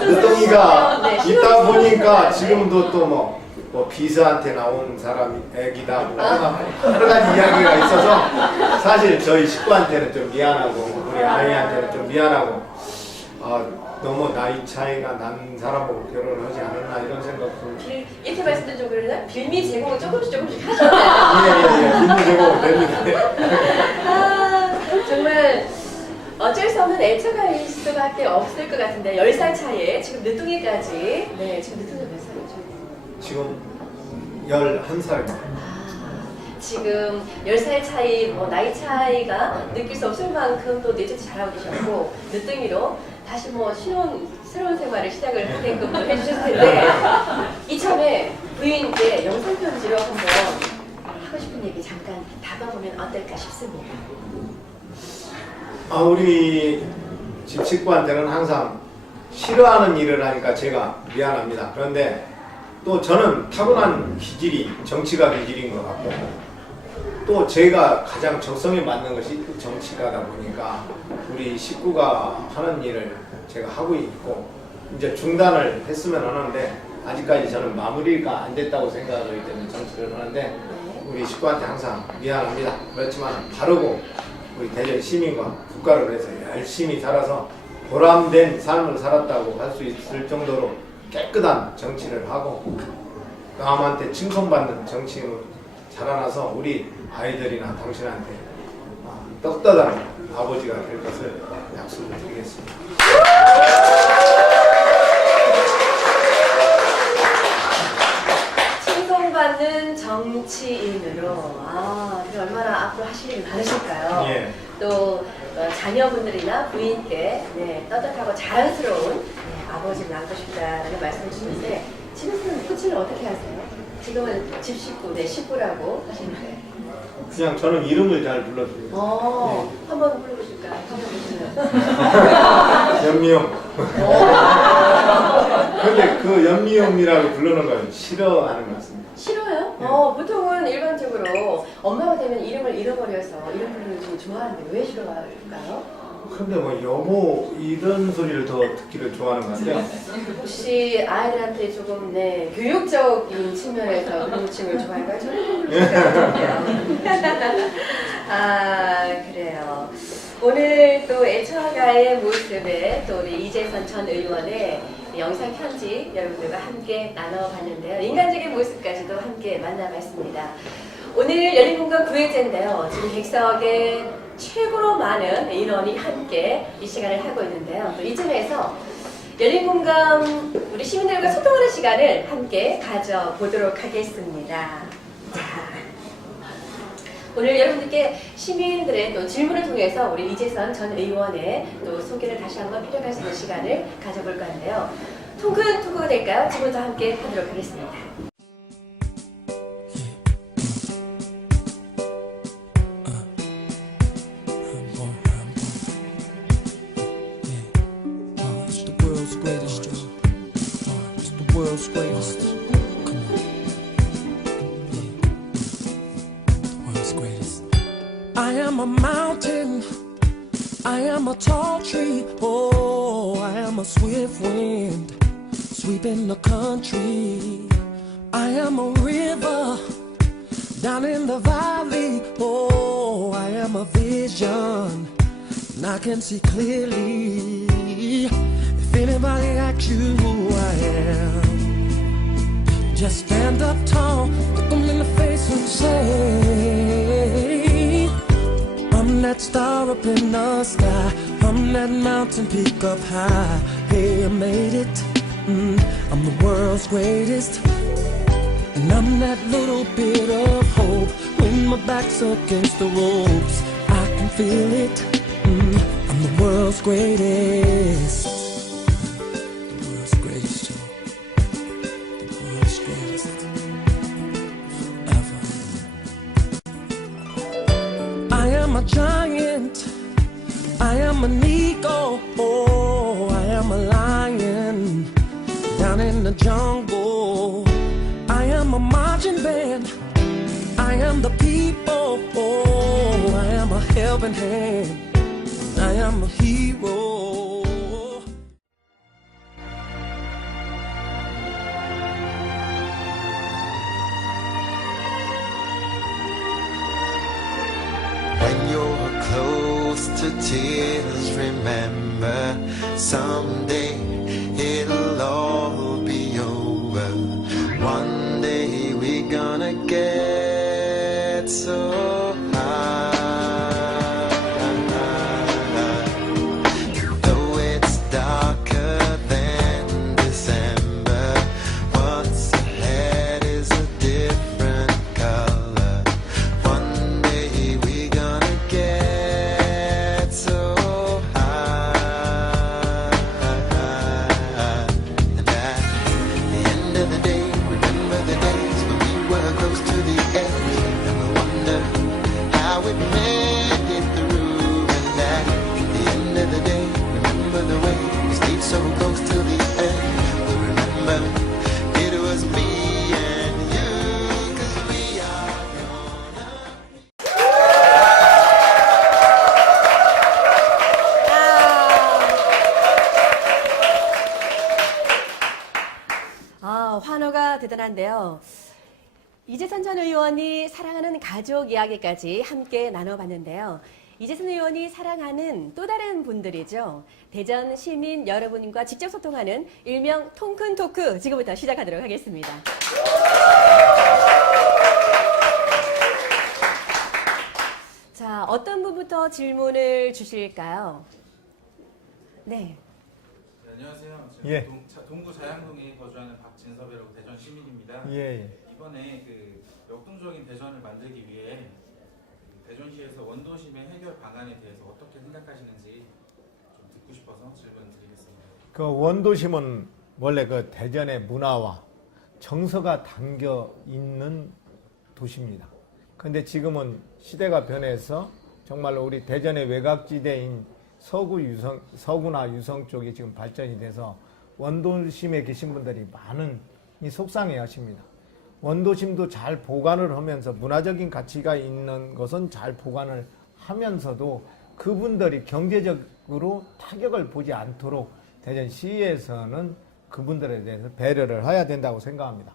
늦둥이가 있다 보니까 지금도 또 뭐 비서한테 나온 사람 애기다 뭐 여러 가지 이야기가 있어서 사실 저희 식구한테는 좀 미안하고 우리 아이한테는 좀 미안하고 너무 나이 차이가 난 사람하고 결혼을 하지 않았나 이런 생각도. 이렇게 말씀드린 좀 그러나 빌미 제공을 조금씩 하셨나요? 예, 빌미 제공을 됩니다. 정말 어쩔 수 없는 애처가 있을 수밖에 없을 것 같은데 10살 차이에 지금 늦둥이까지 지금 늦둥이가 몇 살이죠? 지금 11살입니다. 지금 10살 차이, 나이 차이가 느낄 수 없을 만큼 또 늦지 잘하고 계셨고 늦둥이로 다시 새로운 생활을 시작을 하게끔 해주셨을 텐데 이참에 부인께 영상 편지로 한번 하고 싶은 얘기 잠깐 담아보면 어떨까 싶습니다. 우리 집 식구한테는 항상 싫어하는 일을 하니까 제가 미안합니다. 그런데 또 저는 타고난 기질이 정치가 기질인 것 같고 또 제가 가장 적성에 맞는 것이 정치가다 보니까 우리 식구가 하는 일을 제가 하고 있고 이제 중단을 했으면 하는데 아직까지 저는 마무리가 안 됐다고 생각하기 때문에 정치를 하는데 우리 식구한테 항상 미안합니다. 그렇지만 바르고 우리 대전 시민과 국가를 위해서 열심히 살아서 보람된 삶을 살았다고 할 수 있을 정도로 깨끗한 정치를 하고 남한테 칭송받는 정치인으로 자라나서 우리 아이들이나 당신한테 떡떠다는 아버지가 될 것을 약속을 드리겠습니다. 칭송받는 정치인으로 얼마나 앞으로 하실 일이 많으실까요? 예. 또 자녀분들이나 부인께 떳떳하고 자랑스러운 아버지를 낳고 싶다라는 말씀을 주시는데 집에서는 호칭을 어떻게 하세요? 지금은 집 식구, 식구라고 하시는데 그냥 저는 이름을 잘 불러드립니다. 한번 불러보실까요? 한번 연미용. 근데 그 연미용이라고 부르는 걸 싫어하는 것 같습니다. 싫어요? 네. 보통은 일반적으로 엄마가 되면 이름을 잃어버려서 이름 부르는 좀 좋아하는데 왜 싫어할까요? 근데 뭐 여보 이런 소리를 더 듣기를 좋아하는 것 같아요. 혹시 아이들한테 조금 교육적인 측면에서 그런 호칭을 좋아할까요? 저는 그런 생각해요. 그래요. 오늘 또 애처가의 모습에 또 우리 이재선 전 의원의 영상 편지 여러분들과 함께 나눠봤는데요. 인간적인 모습까지도 함께 만나봤습니다. 오늘 열린공감 9회째인데요. 지금 객석에 최고로 많은 인원이 함께 이 시간을 하고 있는데요. 또 이쯤에서 열린공감 우리 시민들과 소통하는 시간을 함께 가져보도록 하겠습니다. 자, 오늘 여러분들께 시민들의 또 질문을 통해서 우리 이재선 전 의원의 또 소개를 다시 한번 필요할 수 있는 시간을 가져볼 건데요. 통큰 토크가 될까요? 지금부터 함께 하도록 하겠습니다. World's greatest. Come on. The world's greatest. I am a mountain. I am a tall tree. Oh, I am a swift wind sweeping the country. I am a river down in the valley. Oh, I am a vision and I can see clearly. If anybody asks you who I am, just stand up tall, look them in the face and say, I'm that star up in the sky, from that mountain peak up high. Hey, I made it. I'm the world's greatest. And I'm that little bit of hope. When my back's against the ropes, I can feel it. I'm the world's greatest. The world's greatest, Joe. The world's greatest. Ever. I am a giant. I am an eagle. Oh, I am a lion down in the jungle. I am a marching band. I am the people. Oh, I am a helping hand. I am a hero. When you're close to tears, remember someday it'll all be over. One day we're gonna get so high. Though it's darker than December, what's ahead is a different color. One day we're gonna get so high. And at the end of the day, remember the days when we were close to the edge, and we wonder how we made it through. And at the end of the day, remember the way we stayed so close to the end. We remember it was me and you, 'cause we are gonna. 환호가 대단한데요. 이재선 전 의원이 사랑하는 가족 이야기까지 함께 나눠봤는데요. 이재선 의원이 사랑하는 또 다른 분들이죠. 대전 시민 여러분과 직접 소통하는 일명 통큰 토크 지금부터 시작하도록 하겠습니다. 자, 어떤 분부터 질문을 주실까요? 네. 네, 안녕하세요. 저는 예. 동구 자양동에 거주하는 박진섭이라고 대전 시민입니다. 예. 이번에 그 역동적인 대전을 만들기 위해 그 대전시에서 원도심의 해결 방안에 대해서 어떻게 생각하시는지 좀 듣고 싶어서 질문 드리겠습니다. 그 원도심은 원래 그 대전의 문화와 정서가 담겨 있는 도시입니다. 그런데 지금은 시대가 변해서 정말로 우리 대전의 외곽지대인 서구나 유성 쪽이 지금 발전이 돼서 원도심에 계신 분들이 많은 속상해 하십니다. 원도심도 잘 보관을 하면서 문화적인 가치가 있는 것은 잘 보관을 하면서도 그분들이 경제적으로 타격을 보지 않도록 대전시에서는 그분들에 대해서 배려를 해야 된다고 생각합니다.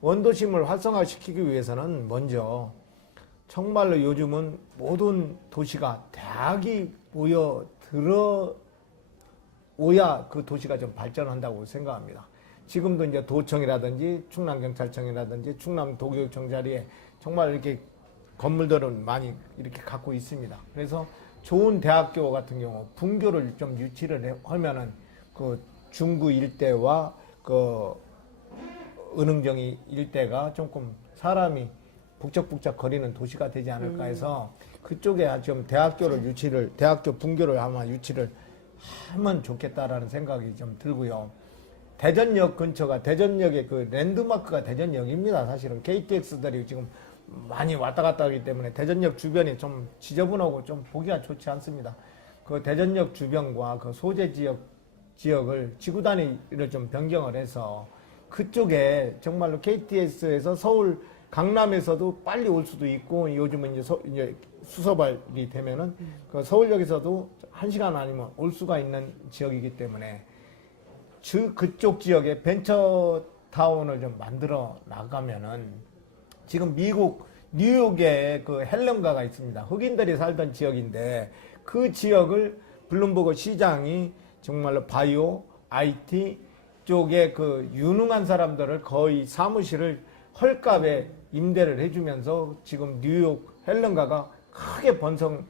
원도심을 활성화시키기 위해서는 먼저 정말로 요즘은 모든 도시가 대학이 모여 들어오야 그 도시가 좀 발전한다고 생각합니다. 지금도 이제 도청이라든지 충남경찰청이라든지 충남도교육청 자리에 정말 이렇게 건물들은 많이 이렇게 갖고 있습니다. 그래서 좋은 대학교 같은 경우 분교를 좀 유치를 하면은 그 중구 일대와 그 은흥정이 일대가 조금 사람이 북적북적 거리는 도시가 되지 않을까 해서 그쪽에 좀 대학교 분교를 아마 유치를 하면 좋겠다라는 생각이 좀 들고요. 대전역 근처가 대전역의 그 랜드마크가 대전역입니다. 사실은 KTX들이 지금 많이 왔다 갔다 하기 때문에 대전역 주변이 좀 지저분하고 좀 보기가 좋지 않습니다. 그 대전역 주변과 그 소재 지역을 지구 단위를 좀 변경을 해서 그쪽에 정말로 KTX에서 서울 강남에서도 빨리 올 수도 있고 요즘은 이제 수서발이 되면은 그 서울역에서도 1시간 아니면 올 수가 있는 지역이기 때문에 그쪽 지역에 벤처타운을 좀 만들어 나가면은 지금 미국 뉴욕에 그 헬런가가 있습니다. 흑인들이 살던 지역인데 그 지역을 블룸버그 시장이 정말로 바이오, IT 쪽에 그 유능한 사람들을 거의 사무실을 헐값에 임대를 해주면서 지금 뉴욕 헬런가가 크게 번성을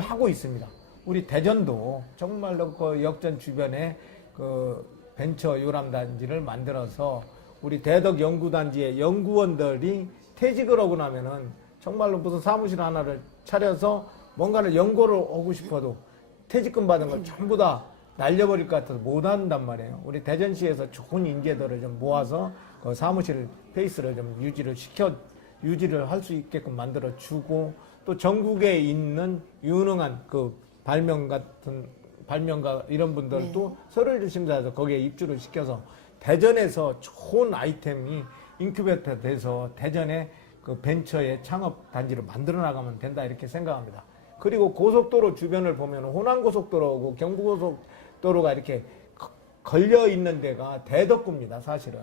하고 있습니다. 우리 대전도 정말로 그 역전 주변에 그 벤처 요람단지를 만들어서 우리 대덕 연구단지의 연구원들이 퇴직을 하고 나면은 정말로 무슨 사무실 하나를 차려서 뭔가를 연구를 하고 싶어도 퇴직금 받은 걸 전부 다 날려버릴 것 같아서 못 한단 말이에요. 우리 대전시에서 좋은 인재들을 좀 모아서 그 사무실 페이스를 좀 유지를 할 수 있게끔 만들어 주고, 또 전국에 있는 유능한 그 발명가 이런 분들도 서류를 심사해서 거기에 입주를 시켜서 대전에서 좋은 아이템이 인큐베이터 돼서 대전에 그 벤처의 창업 단지를 만들어 나가면 된다 이렇게 생각합니다. 그리고 고속도로 주변을 보면 호남고속도로하고 경부고속도로가 이렇게 걸려 있는 데가 대덕구입니다. 사실은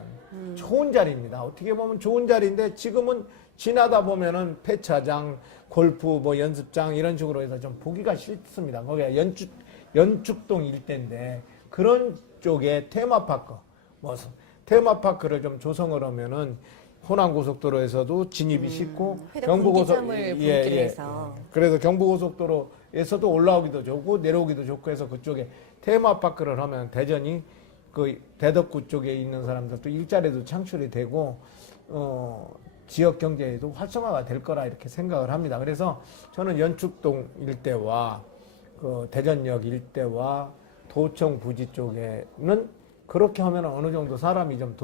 좋은 자리입니다. 어떻게 보면 좋은 자리인데 지금은 지나다 보면은 폐차장, 골프 뭐 연습장 이런 식으로 해서 좀 보기가 싫습니다. 거기가 연축동 일대인데 그런 쪽에 테마파크, 뭐 테마파크를 좀 조성을 하면은 호남고속도로에서도 진입이 쉽고 분기점을 분기해서 그래서 경부고속도로에서도 올라오기도 좋고 내려오기도 좋고 해서 그쪽에 테마파크를 하면 대전이 그 대덕구 쪽에 있는 사람들도 일자리도 창출이 되고 지역 경제에도 활성화가 될 거라 이렇게 생각을 합니다. 그래서 저는 연축동 일대와 그 대전역 일대와 도청 부지 쪽에는 그렇게 하면 어느 정도 사람이 좀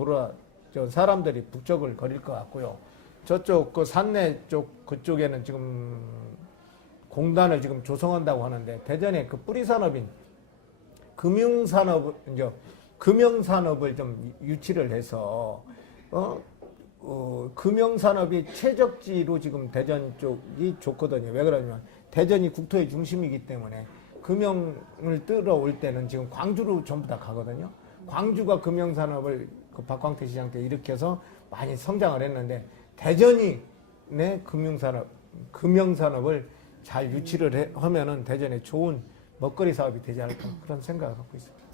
사람들이 북적을 거릴 것 같고요. 저쪽 그 산내 쪽 그쪽에는 지금 공단을 지금 조성한다고 하는데 대전에 그 뿌리 산업인 금융산업을 좀 유치를 해서 금융산업이 최적지로 지금 대전 쪽이 좋거든요. 왜 그러냐면 대전이 국토의 중심이기 때문에 금융을 끌어올 때는 지금 광주로 전부 다 가거든요. 광주가 금융산업을 그 박광태 시장 때 일으켜서 많이 성장을 했는데 대전이 내 금융산업을 잘 유치를 하면은 대전에 좋은 먹거리 사업이 되지 않을까 그런 생각을 갖고 있습니다.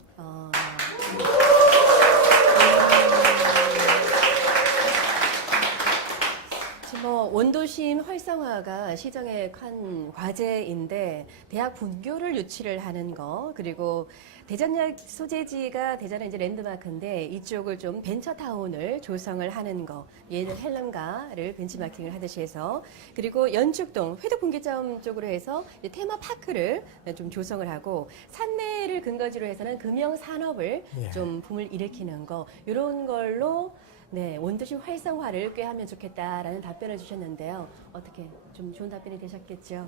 뭐 원도심 활성화가 시정의 한 과제인데 대학 분교를 유치를 하는 거, 그리고 대전역 소재지가 대전의 이제 랜드마크인데 이쪽을 좀 벤처타운을 조성을 하는 거, 얘는 헬름가를 벤치마킹을 하듯이 해서, 그리고 연축동 회덕 분기점 쪽으로 해서 이제 테마파크를 좀 조성을 하고 산내를 근거지로 해서는 금융 산업을 좀 붐을 일으키는 거, 이런 걸로 네, 원도심 활성화를 꾀하면 좋겠다라는 답변을 주셨는데요. 어떻게 좀 좋은 답변이 되셨겠죠?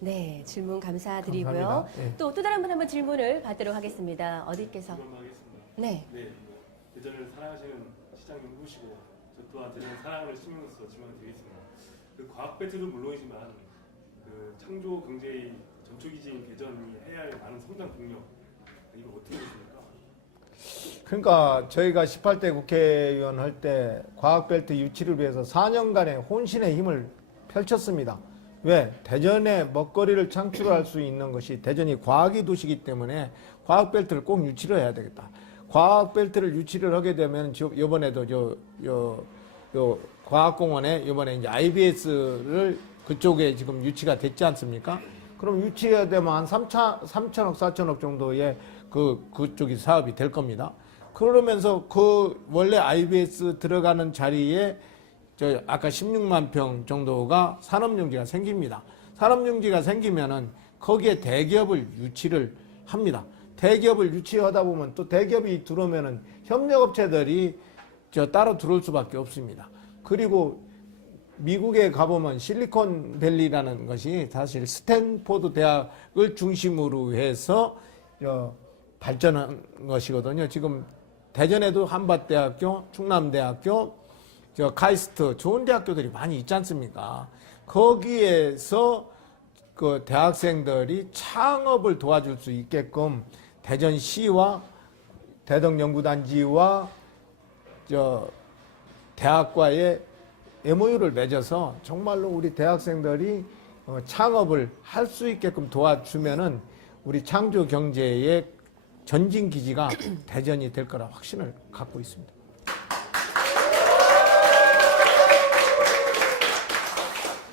네, 질문 감사드리고요. 감사합니다. 네. 또 다른 분 한번 질문을 받도록 하겠습니다. 어디께서? 질문하겠습니다. 네. 대전을 사랑하시는 시장 연구시고 저 또한 대전 사랑하는 시민으로서 질문을 드리겠습니다. 그 과학 벨트도 물론이지만 그 창조 경제의 전초기지인 대전이 해야 할 많은 성장 동력, 이거 어떻게 보십니까? 그러니까 저희가 18대 국회의원 할 때 과학벨트 유치를 위해서 4년간의 혼신의 힘을 펼쳤습니다. 왜? 대전에 먹거리를 창출할 수 있는 것이 대전이 과학의 도시이기 때문에 과학벨트를 꼭 유치를 해야 되겠다. 과학벨트를 유치를 하게 되면 이번에도 과학공원에 이번에 이제 IBS를 그쪽에 지금 유치가 됐지 않습니까? 그럼 유치가 되면 한 3천억, 4천억 정도의 그쪽이 사업이 될 겁니다. 그러면서 그 원래 IBS 들어가는 자리에 아까 16만 평 정도가 산업용지가 생깁니다. 산업용지가 생기면은 거기에 대기업을 유치를 합니다. 대기업을 유치하다 보면 또 대기업이 들어오면은 협력업체들이 따로 들어올 수밖에 없습니다. 그리고 미국에 가보면 실리콘밸리라는 것이 사실 스탠포드 대학을 중심으로 해서 발전한 것이거든요. 지금 대전에도 한밭대학교, 충남대학교, 카이스트 좋은 대학교들이 많이 있지 않습니까? 거기에서 그 대학생들이 창업을 도와줄 수 있게끔 대전시와 대덕연구단지와 대학과의 MOU를 맺어서 정말로 우리 대학생들이 창업을 할 수 있게끔 도와주면은 우리 창조 경제의 전진 기지가 대전이 될 거라 확신을 갖고 있습니다.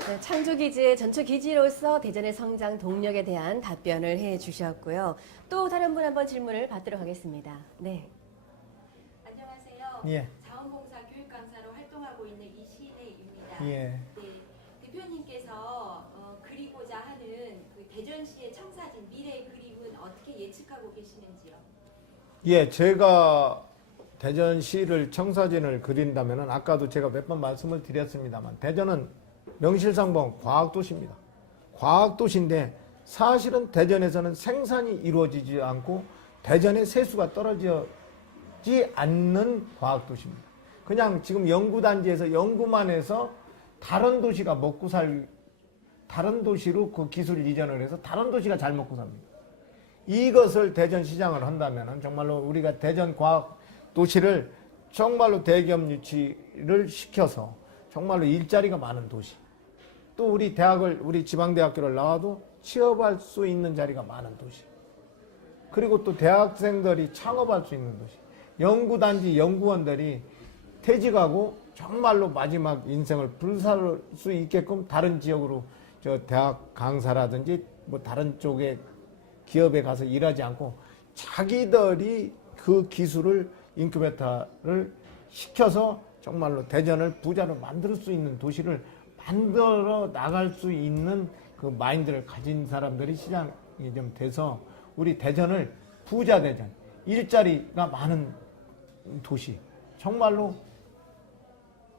네, 네, 창조기지의 전초기지로서 대전의 성장 동력에 대한 답변을 해주셨고요. 또 다른 분 한번 질문을 받도록 하겠습니다. 네. 안녕하세요. 예. 자원봉사 교육 강사로 활동하고 있는 이신혜입니다. 예. 네, 대표님께서 그리고자 하는 그 대전시의 청사진 미래의 그림은 어떻게 예측하고 계시는지요? 예, 제가 대전시를 청사진을 그린다면은 아까도 제가 몇 번 말씀을 드렸습니다만 대전은 명실상부한 과학도시입니다. 과학도시인데 사실은 대전에서는 생산이 이루어지지 않고 대전의 세수가 떨어지지 않는 과학도시입니다. 그냥 지금 연구단지에서 연구만 해서 다른 도시가 먹고 다른 도시로 그 기술을 이전을 해서 다른 도시가 잘 먹고 삽니다. 이것을 대전시장을 한다면 정말로 우리가 대전 과학도시를 정말로 대기업 유치를 시켜서 정말로 일자리가 많은 도시, 또 우리 지방대학교를 나와도 취업할 수 있는 자리가 많은 도시, 그리고 또 대학생들이 창업할 수 있는 도시, 연구단지 연구원들이 퇴직하고 정말로 마지막 인생을 불살 수 있게끔 다른 지역으로 저 대학 강사라든지 뭐 다른 쪽에 기업에 가서 일하지 않고 자기들이 그 기술을 인큐베이터를 시켜서 정말로 대전을 부자로 만들 수 있는 도시를 만들어 나갈 수 있는 그 마인드를 가진 사람들이 시장이 좀 돼서 우리 대전을 부자 대전, 일자리가 많은 도시, 정말로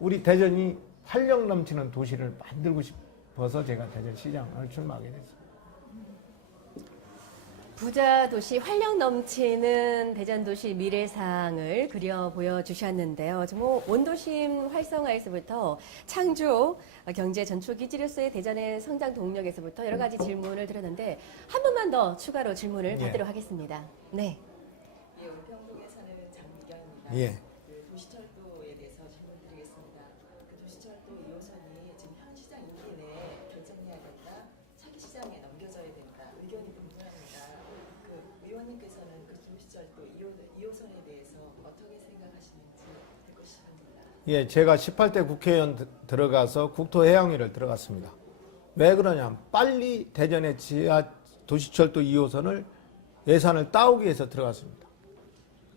우리 대전이 활력 넘치는 도시를 만들고 싶어서 제가 대전시장을 출마하게 됐습니다. 부자 도시 활력 넘치는 대전 도시 미래상을 그려 보여주셨는데요. 뭐 원도심 활성화에서부터 창조 경제 전초 기지로서의 대전의 성장 동력에서부터 여러 가지 질문을 드렸는데 한 번만 더 추가로 질문을 받도록 하겠습니다. 네. 예, 은평동에 사는 장미경입니다. 예. 그 도시철도에 대해서 질문드리겠습니다. 그 도시철도 2호선이 지금 현 시장 임기 내에 결정해야 된다, 차기 시장에 넘겨져야 된다, 의견이 분분합니다. 그 의원님께서는 그 도시철도 2호선에 대해서 어떻게 생각하시는지 듣고 싶습니다. 예, 제가 18대 국회의원 들어가서 국토해양위를 들어갔습니다. 왜 그러냐면 빨리 대전의 도시철도 2호선을 예산을 따오기 위해서 들어갔습니다.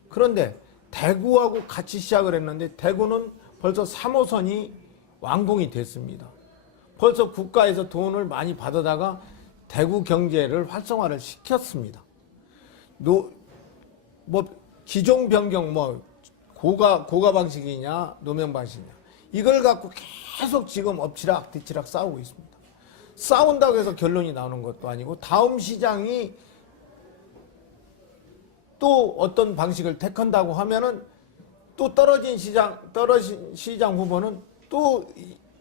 그런데 대구하고 같이 시작을 했는데 대구는 벌써 3호선이 완공이 됐습니다. 벌써 국가에서 돈을 많이 받아다가 대구 경제를 활성화를 시켰습니다. 기종 변경 고가 방식이냐 노면 방식이냐 이걸 갖고 계속 지금 엎치락 뒤치락 싸우고 있습니다. 싸운다고 해서 결론이 나오는 것도 아니고 다음 시장이 또 어떤 방식을 택한다고 하면은 또 떨어진 시장 후보는 또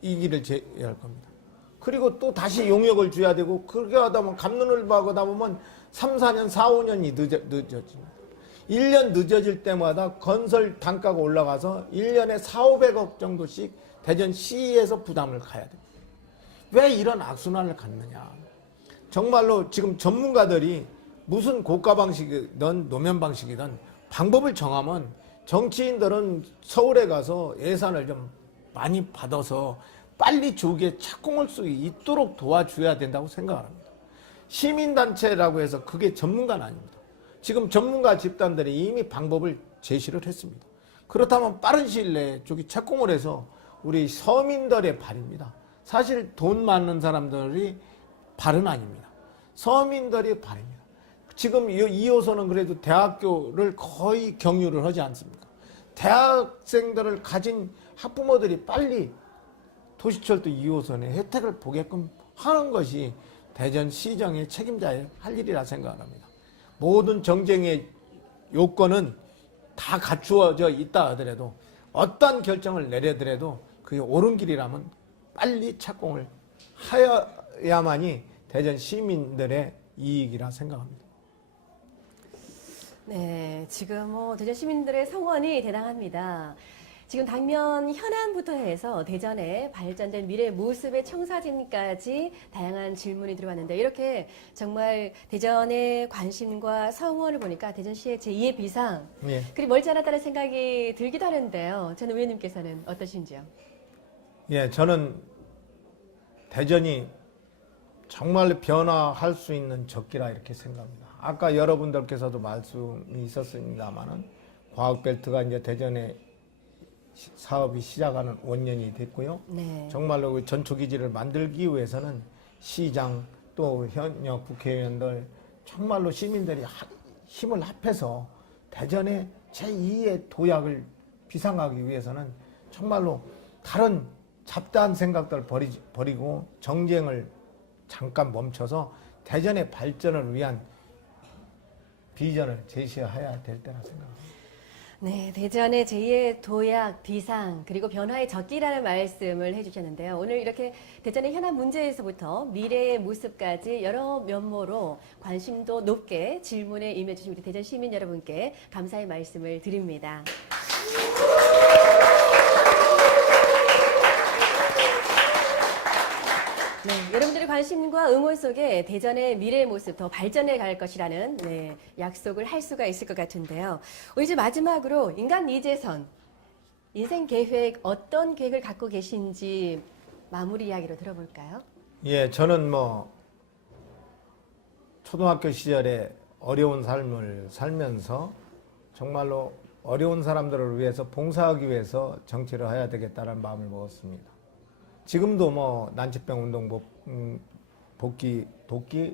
이 길을 제외할 겁니다. 그리고 또 다시 용역을 줘야 되고 그렇게 하다 보면 갑론을 하다 보면 3, 4년, 4, 5년이 늦어집니다. 1년 늦어질 때마다 건설 단가가 올라가서 1년에 4, 500억 정도씩 대전시에서 부담을 가야 됩니다. 왜 이런 악순환을 갖느냐. 정말로 지금 전문가들이 무슨 고가 방식이든 노면 방식이든 방법을 정하면 정치인들은 서울에 가서 예산을 좀 많이 받아서 빨리 조기에 착공할 수 있도록 도와줘야 된다고 생각을 합니다. 시민단체라고 해서 그게 전문가는 아닙니다. 지금 전문가 집단들이 이미 방법을 제시를 했습니다. 그렇다면 빠른 시일 내에 저기 착공을 해서 우리 서민들의 발입니다. 사실 돈 많은 사람들이 발은 아닙니다. 서민들의 발입니다. 지금 이 2호선은 그래도 대학교를 거의 경유를 하지 않습니까? 대학생들을 가진 학부모들이 빨리 도시철도 2호선의 혜택을 보게끔 하는 것이 대전시정의 책임자의 할 일이라 생각을 합니다. 모든 정쟁의 요건은 다 갖추어져 있다 하더라도 어떤 결정을 내려더라도 그게 옳은 길이라면 빨리 착공을 하여야만이 대전 시민들의 이익이라 생각합니다. 네, 지금 대전 시민들의 성원이 대단합니다. 지금 당면 현안부터 해서 대전의 발전된 미래 모습의 청사진까지 다양한 질문이 들어왔는데 이렇게 정말 대전의 관심과 성원을 보니까 대전시의 제2의 비상 예. 그리 멀지 않았다는 생각이 들기도 하는데요. 전 의원님께서는 어떠신지요? 예, 저는 대전이 정말 변화할 수 있는 적기라 이렇게 생각합니다. 아까 여러분들께서도 말씀이 있었습니다만은 과학벨트가 이제 대전에 사업이 시작하는 원년이 됐고요. 네. 정말로 그 전초기지를 만들기 위해서는 시장 또 현역 국회의원들 정말로 시민들이 힘을 합해서 대전의 제2의 도약을 비상하기 위해서는 정말로 다른 잡다한 생각들을 버리고 정쟁을 잠깐 멈춰서 대전의 발전을 위한 비전을 제시해야 될 때라 생각합니다. 네, 대전의 제2의 도약, 비상, 그리고 변화의 적기라는 말씀을 해주셨는데요. 오늘 이렇게 대전의 현안 문제에서부터 미래의 모습까지 여러 면모로 관심도 높게 질문에 임해주신 우리 대전 시민 여러분께 감사의 말씀을 드립니다. 네, 여러분들의 관심과 응원 속에 대전의 미래의 모습 더 발전해 갈 것이라는 약속을 할 수가 있을 것 같은데요. 이제 마지막으로 인간 이재선 인생 계획 어떤 계획을 갖고 계신지 마무리 이야기로 들어볼까요? 예, 저는 초등학교 시절에 어려운 삶을 살면서 정말로 어려운 사람들을 위해서 봉사하기 위해서 정치를 해야 되겠다는 마음을 먹었습니다. 지금도 난치병 운동 도끼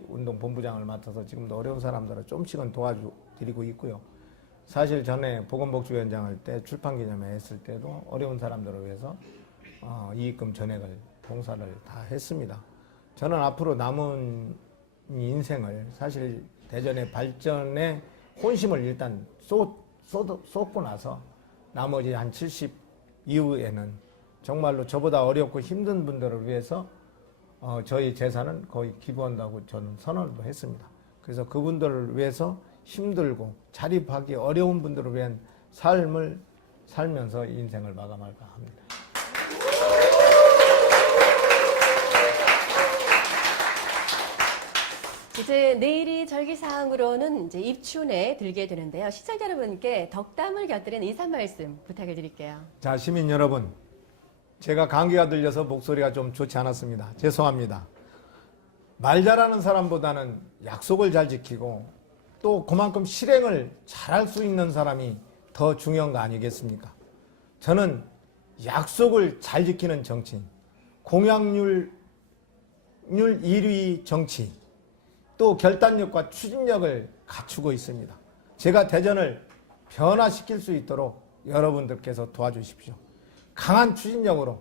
운동 본부장을 맡아서 지금도 어려운 사람들을 좀씩은 도와드리고 있고요. 사실 전에 보건복지위원장 할 때 출판기념회 했을 때도 어려운 사람들을 위해서 이익금 전액을 봉사를 다 했습니다. 저는 앞으로 남은 인생을 사실 대전의 발전에 혼심을 일단 쏟고 나서 나머지 한 70 이후에는 정말로 저보다 어렵고 힘든 분들을 위해서 저희 재산은 거의 기부한다고 저는 선언도 했습니다. 그래서 그분들을 위해서 힘들고 자립하기 어려운 분들을 위한 삶을 살면서 인생을 마감할까 합니다. 이제 내일이 절기사항으로는 이제 입춘에 들게 되는데요. 시청자 여러분께 덕담을 곁들인 인사 말씀 부탁을 드릴게요. 자, 시민 여러분. 제가 감기가 들려서 목소리가 좀 좋지 않았습니다. 죄송합니다. 말 잘하는 사람보다는 약속을 잘 지키고 또 그만큼 실행을 잘할 수 있는 사람이 더 중요한 거 아니겠습니까? 저는 약속을 잘 지키는 정치인, 공약률 1위 정치, 또 결단력과 추진력을 갖추고 있습니다. 제가 대전을 변화시킬 수 있도록 여러분들께서 도와주십시오. 강한 추진력으로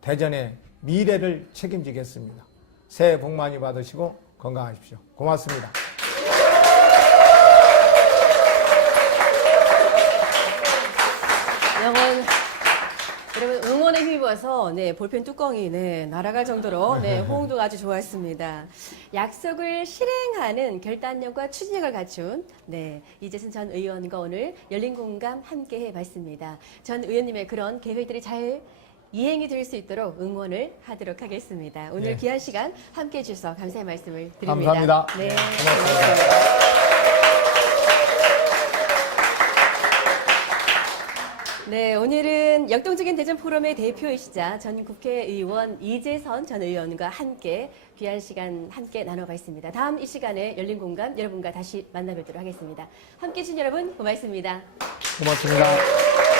대전의 미래를 책임지겠습니다. 새해 복 많이 받으시고 건강하십시오. 고맙습니다. 여러분 응원에 힘입어서 볼펜 뚜껑이 날아갈 정도로 호응도가 아주 좋았습니다. 약속을 실행하는 결단력과 추진력을 갖춘 이재선 전 의원과 오늘 열린 공감 함께 해봤습니다. 전 의원님의 그런 계획들이 잘 이행이 될 수 있도록 응원을 하도록 하겠습니다. 오늘 귀한 시간 함께해 주셔서 감사의 말씀을 드립니다. 감사합니다. 네, 고맙습니다. 네, 오늘은 역동적인 대전 포럼의 대표이시자 전 국회의원 이재선 전 의원과 함께 귀한 시간 함께 나눠봤습니다. 다음 이 시간에 열린 공감 여러분과 다시 만나뵙도록 하겠습니다. 함께해 주신 여러분 고맙습니다. 고맙습니다.